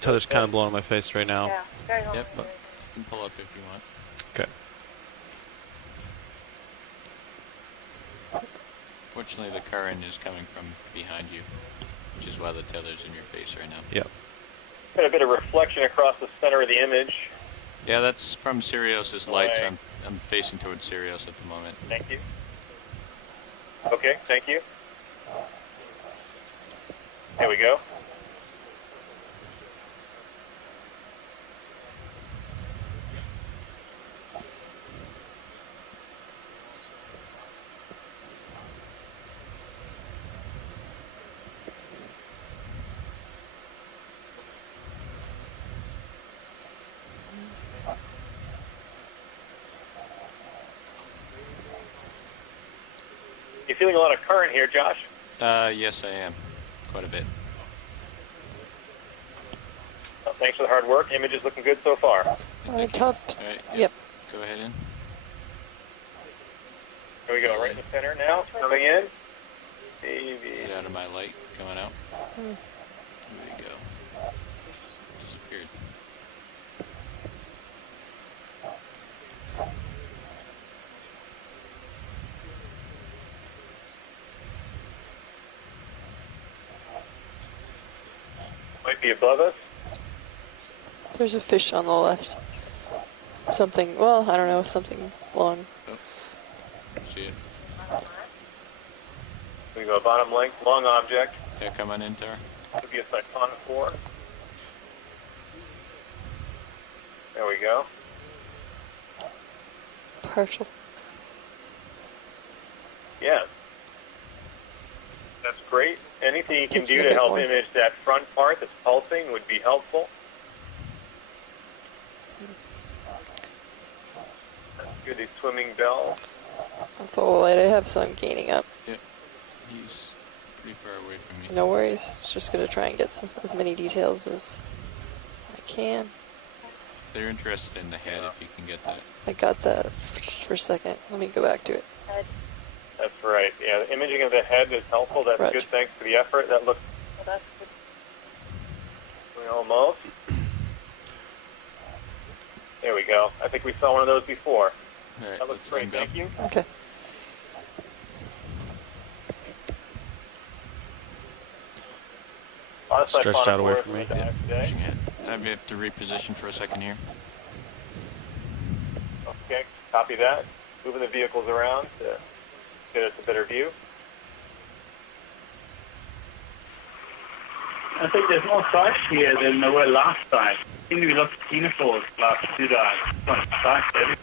Tether's kind of blowing on my face right now. Yeah, very helpful. Yep, you can pull up if you want. Okay. Fortunately, the current is coming from behind you, which is why the tether's in your face right now. Yep. Got a bit of reflection across the center of the image. Yeah, that's from Sirius's lights. I'm facing towards Sirius at the moment. Thank you. Okay, thank you. Here we go. You feeling a lot of current here, Josh? Yes, I am. Quite a bit. Well, thanks for the hard work. Image is looking good so far. Top. Alright, Yep. Go ahead in. Here we go, right in the center now. Coming in. Get out of my light. Coming out. Hmm. There you go. Disappeared. Might be above us. There's a fish on the left. Something, well, I don't know, something long. Oh. See it. We go bottom length, long object. Yeah, come on in, Tara. Could be a siphonophore. There we go. Partial. Yeah. That's great. Anything you can Teaching do a to bit help more. image that front part that's pulsing would be helpful. That's good. These swimming bells. That's all the light I have, so I'm gaining up. Yep. He's pretty far away from me. No worries. Just gonna try and get as many details as I can. They're interested in the head if you can get that. I got that just for a second. Let me go back to it. That's right. Yeah, the imaging of the head is helpful. That's Roger. good. Thanks for the effort. That looks almost. There we go. I think we saw one of those before. Alright, That looks let's great. let him go. Thank you. Okay. A lot of Stretched out away siphonophores from me. in the dive today. I have to reposition for a second here. Okay, copy that. Moving the vehicles around to get us a better view. I think there's more sites here than there were last time. I think we looked at ctenophores last two dives.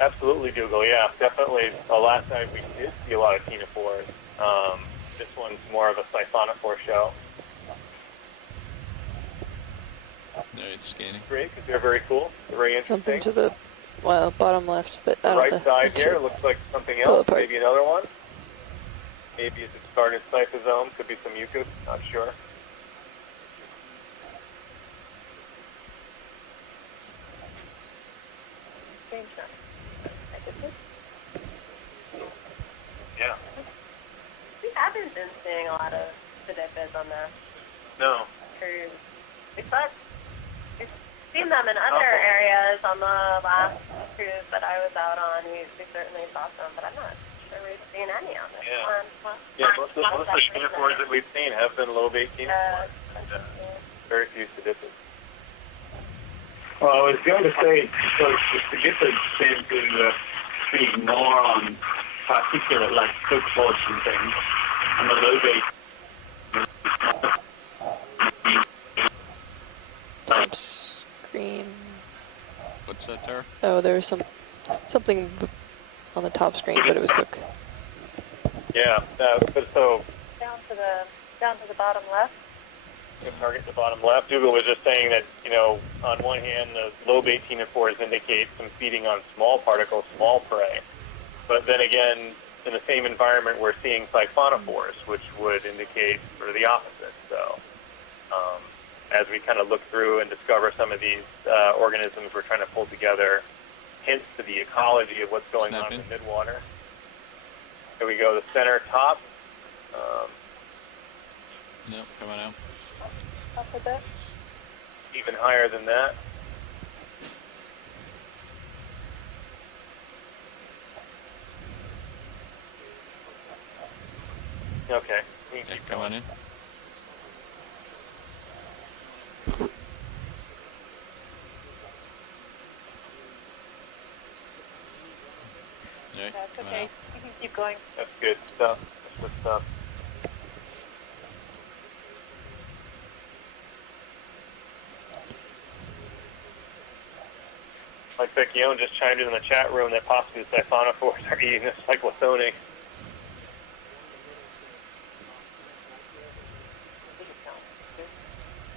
Absolutely, Dougal. Yeah, definitely. The last night we did see a lot of ctenophores. This one's more of a siphonophore show. Alright, scanning. Great, because they're very cool. They're very interesting. Something to the bottom left, but The out right of the side here looks like something pull else. apart. Maybe another one. Maybe it's a discarded cyphosome. Could be some mucus. Not sure. Yeah. We haven't been seeing a lot of sedipeds on there. No. But we've seen them in other areas on the last cruise that I was out on. We certainly saw some, but I'm not sure we've seen any on this one. Yeah, most of the uniforms that we've seen have been low bait uniforms. Very few seditious. Well, I was going to say, so just to get the team to feed more on particulate like cook boards and things, and the low bait. Top screen. What's that, Tara? Oh, there was something on the top screen, but it was quick. Yeah, but so Down to the bottom left. target the bottom left. Dougal was just saying that, you know, on one hand, the low bait ctenophores indicate some feeding on small particles, small prey. But then again, in the same environment, we're seeing siphonophores, which would indicate sort of the opposite. So as we kind of look through and discover some of these organisms, we're trying to pull together hints to the ecology of what's going on in midwater. Here we go, the center top. Nope, come on out. Up a bit. Even higher than that. Okay, we can keep Come going. on in. Yeah, That's come on okay. out. You can keep going. That's good stuff. That's good stuff. Like Guyot just chimed in the chat room that possibly the siphonophores are eating the cyclothonic.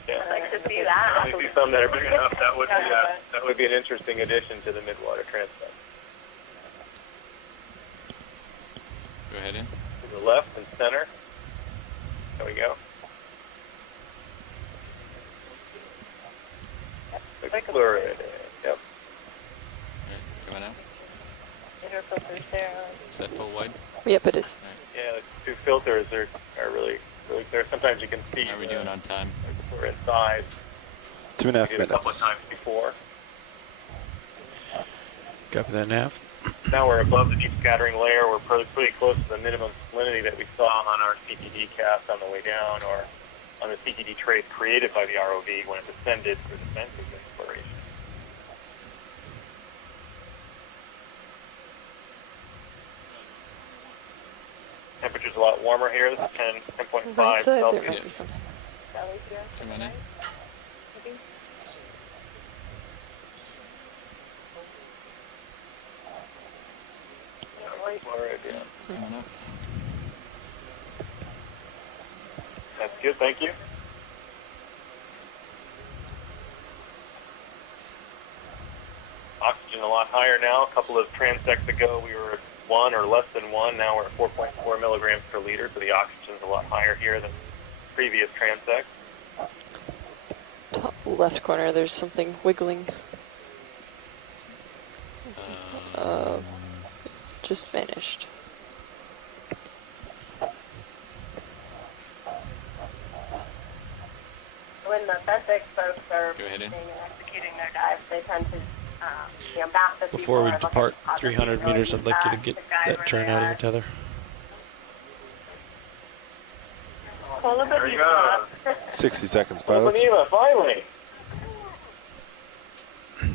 Yeah. I'd like to see that. I see some that are big enough. That would be an interesting addition to the midwater transect. Go ahead in. To the left and center. There we go. Fluorid. Yep. Come on out. Inner filters there. Is that full wide? Yep, it is. Yeah, the two filters are really clear. Sometimes you can see. How are we doing on time? We're in size. 2.5 We did a couple of minutes. times before. Copy that, Nav. Now we're above the deep scattering layer. We're pretty close to the minimum salinity that we saw on our CTD cast on the way down, or on the CTD trace created by the ROV when it descended through the sensors exploration. Temperature's a lot warmer here. This is 10.5 Right side, there Celsius. might be something. Come on in. Fluoride, yeah. Come on out. That's good, thank you. Oxygen a lot higher now. A couple of transects ago we were at 1 or less than 1. Now we're at 4.4 milligrams per liter, so the oxygen's a lot higher here than previous transects. Top left corner, there's something wiggling. Just vanished. When the Fentex folks are Go ahead in. executing their dives, they tend to map the Before we people or depart look at 300 meters, I'd like you to get that turn out of your tether. There you go. 60 seconds, pilots. Kolobinima, finally.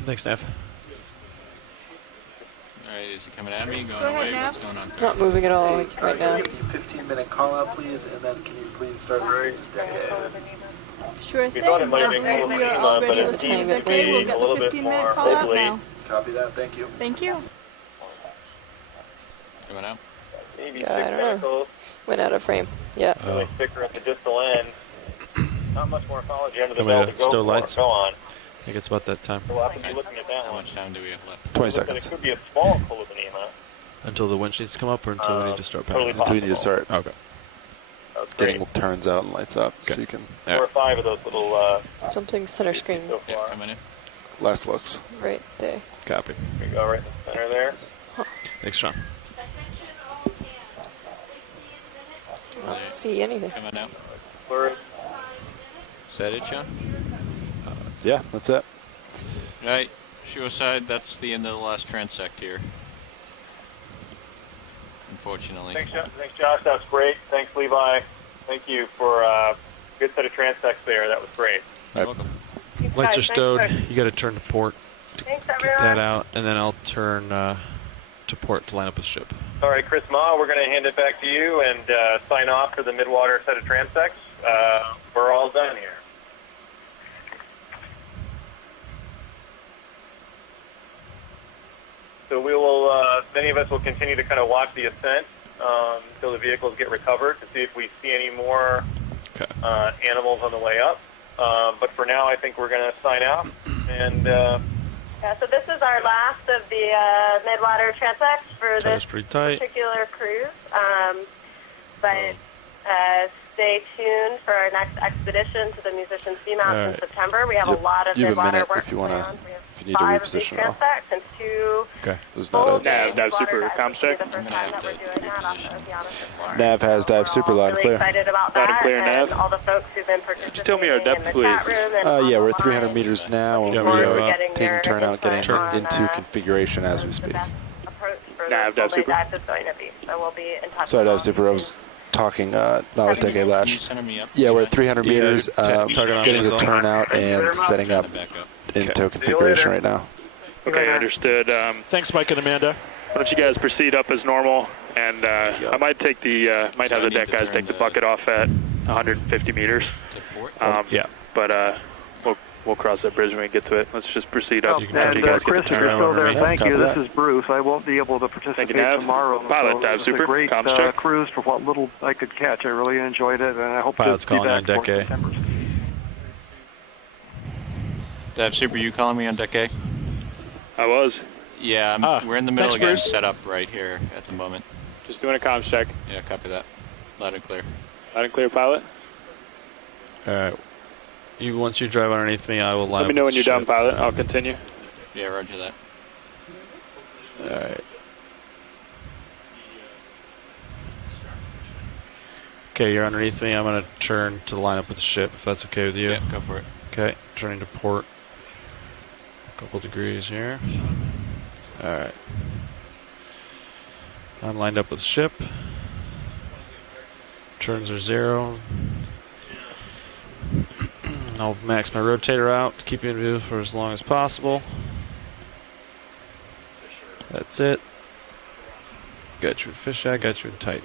Thanks, Nav. Alright, is he coming at me? Going Go ahead, away? Nav. What's going on? Not moving at all right now. 15-minute call out, please, and then can you please start listening to Decade? Sure We thing. thought it might have As been we are Kolobinima, already but it listening seems to to Decade, we'll be get a the little bit 15-minute more call out wibbly. now. Copy that, thank you. Thank you. Coming out. Maybe Yeah, I 6 don't know. tentacles. Went out of frame. Yeah. Really thicker at the distal end. Not much morphology under the Can we, belt to go stow for. lights? Go on. I think it's about that time. We'll have to be looking at that How one. much time do we have left? 20 But seconds. it could be a small Kolobinima. Until the winch needs to come up or until we need to start Totally packing? Until you need to start Okay. That's great. getting turns out and lights up so you can 4 or 5 of those little Something center screen so Yeah, far. coming in. last looks. right there. Copy. Here we go, right in the center there. Thanks, John. I don't see anything. Coming out. Fluoride. Is that it, John? Yeah, that's it. Right. Shore side, that's the end of the last transect here. Unfortunately. Thanks, Josh. That's great. Thanks, Levi. Thank you for a good set of transects there. That was great. You're welcome. Lights are stowed. You got to turn to port to Thanks, get everyone. that out, and then I'll turn to port to line up with ship. All right, Chris Ma, we're going to hand it back to you and sign off for the Midwater set of transects. We're all done here. So we will, many of us will continue to kind of watch the ascent until the vehicles get recovered to see if we see any more animals on the way up. But for now, I think we're going to sign out. And yeah, so this is our last of the Midwater transects for this particular cruise. But stay tuned for our next expedition to the Musician's Seamount in September. We have a lot of Midwater work planned. If you need to reposition at all. And 2 Okay. It was not a Nav super comms check. Nav has dive super loud and clear. Excited about Loud and that, clear, Nav. all the folks who've been participating. Just tell me our depth, in the please. chat room and Yeah, we're at online. 300 meters now, and Yeah, we we're are getting taking their turnout, getting input on, into configuration as we speak. Approach for Nav, the dive full day super. dive is going to be. So we'll be in touch. Sorry, with dive all super. I was talking not with Decade Can you Lash. center me up? Yeah, we're at 300 meters, tugging on getting it the as well. turnout and setting up Back up. into configuration right now. Okay, understood. Thanks, Mike and Amanda. Why don't you guys proceed up as normal, and I might take the might have the deck guys take the bucket off at 150 meters. To port? Yeah. But we'll cross that bridge when we get to it. Let's just proceed up. And Chris, if you're still there, thank you. This is Bruce. I won't be able to participate Nav. tomorrow. Pilot, so dive it was super. a great Comms check. cruise for what little I could catch. I really enjoyed it, and I hope Pilot's to be calling back on for deck A. September. Dive Super, you calling me on deck A? I was. Yeah, we're in the middle thanks, of getting Bruce. set up right here at the moment. Just doing a comms check. Yeah, copy that. Loud and clear. Loud and clear, pilot. All right. Once you drive underneath me, I will line Let me up know with when you're done, ship. pilot. I'll continue. Yeah, roger that. All right. Okay, you're underneath me. I'm going to turn to line up with the ship, if that's okay with you. Yeah, go for it. Okay, turning to port. A couple degrees here. All right. I'm lined up with ship. Turns are 0. I'll max my rotator out to keep you in view for as long as possible. That's it. Got you in fisheye, got you in Titan.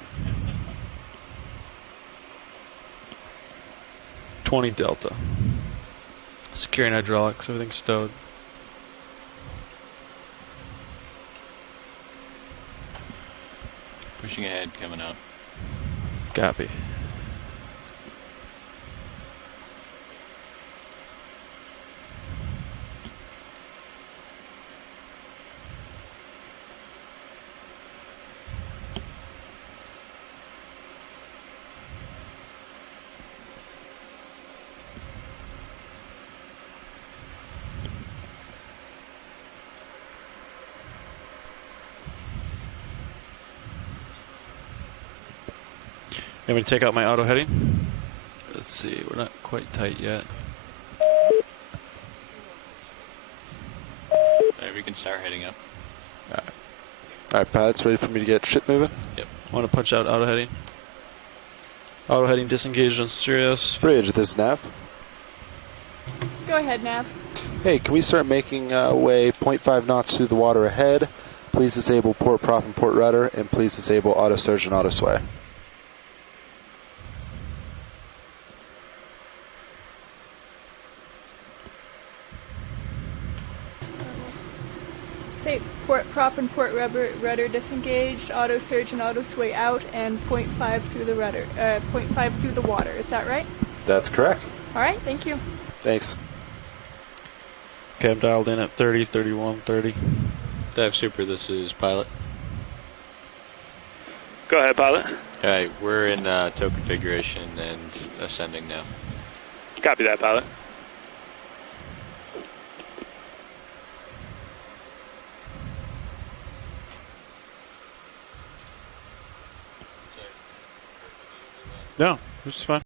20 Delta. Securing hydraulics, everything's stowed. Pushing ahead, coming up. Copy. You want me to take out my auto heading? Let's see, we're not quite tight yet. Alright, we can start heading up. Alright, pilots, ready for me to get ship moving? Yep. I want to punch out auto heading. Auto heading disengaged on Sirius. Bridge, this is Nav. Go ahead, Nav. Hey, can we start making way 0.5 knots through the water ahead? Please disable port prop and port rudder, and please disable auto surge and auto sway. Say port prop and port rudder disengaged, auto surge and auto sway out, and 0.5 through the rudder, 0.5 through the water. Is that right? That's correct. All right, thank you. Thanks. Okay, I'm dialed in at 30, 31, 30. Dive Super, this is pilot. Go ahead, pilot. Alright, we're in tow configuration and ascending now. Copy that, pilot. No, it's fine.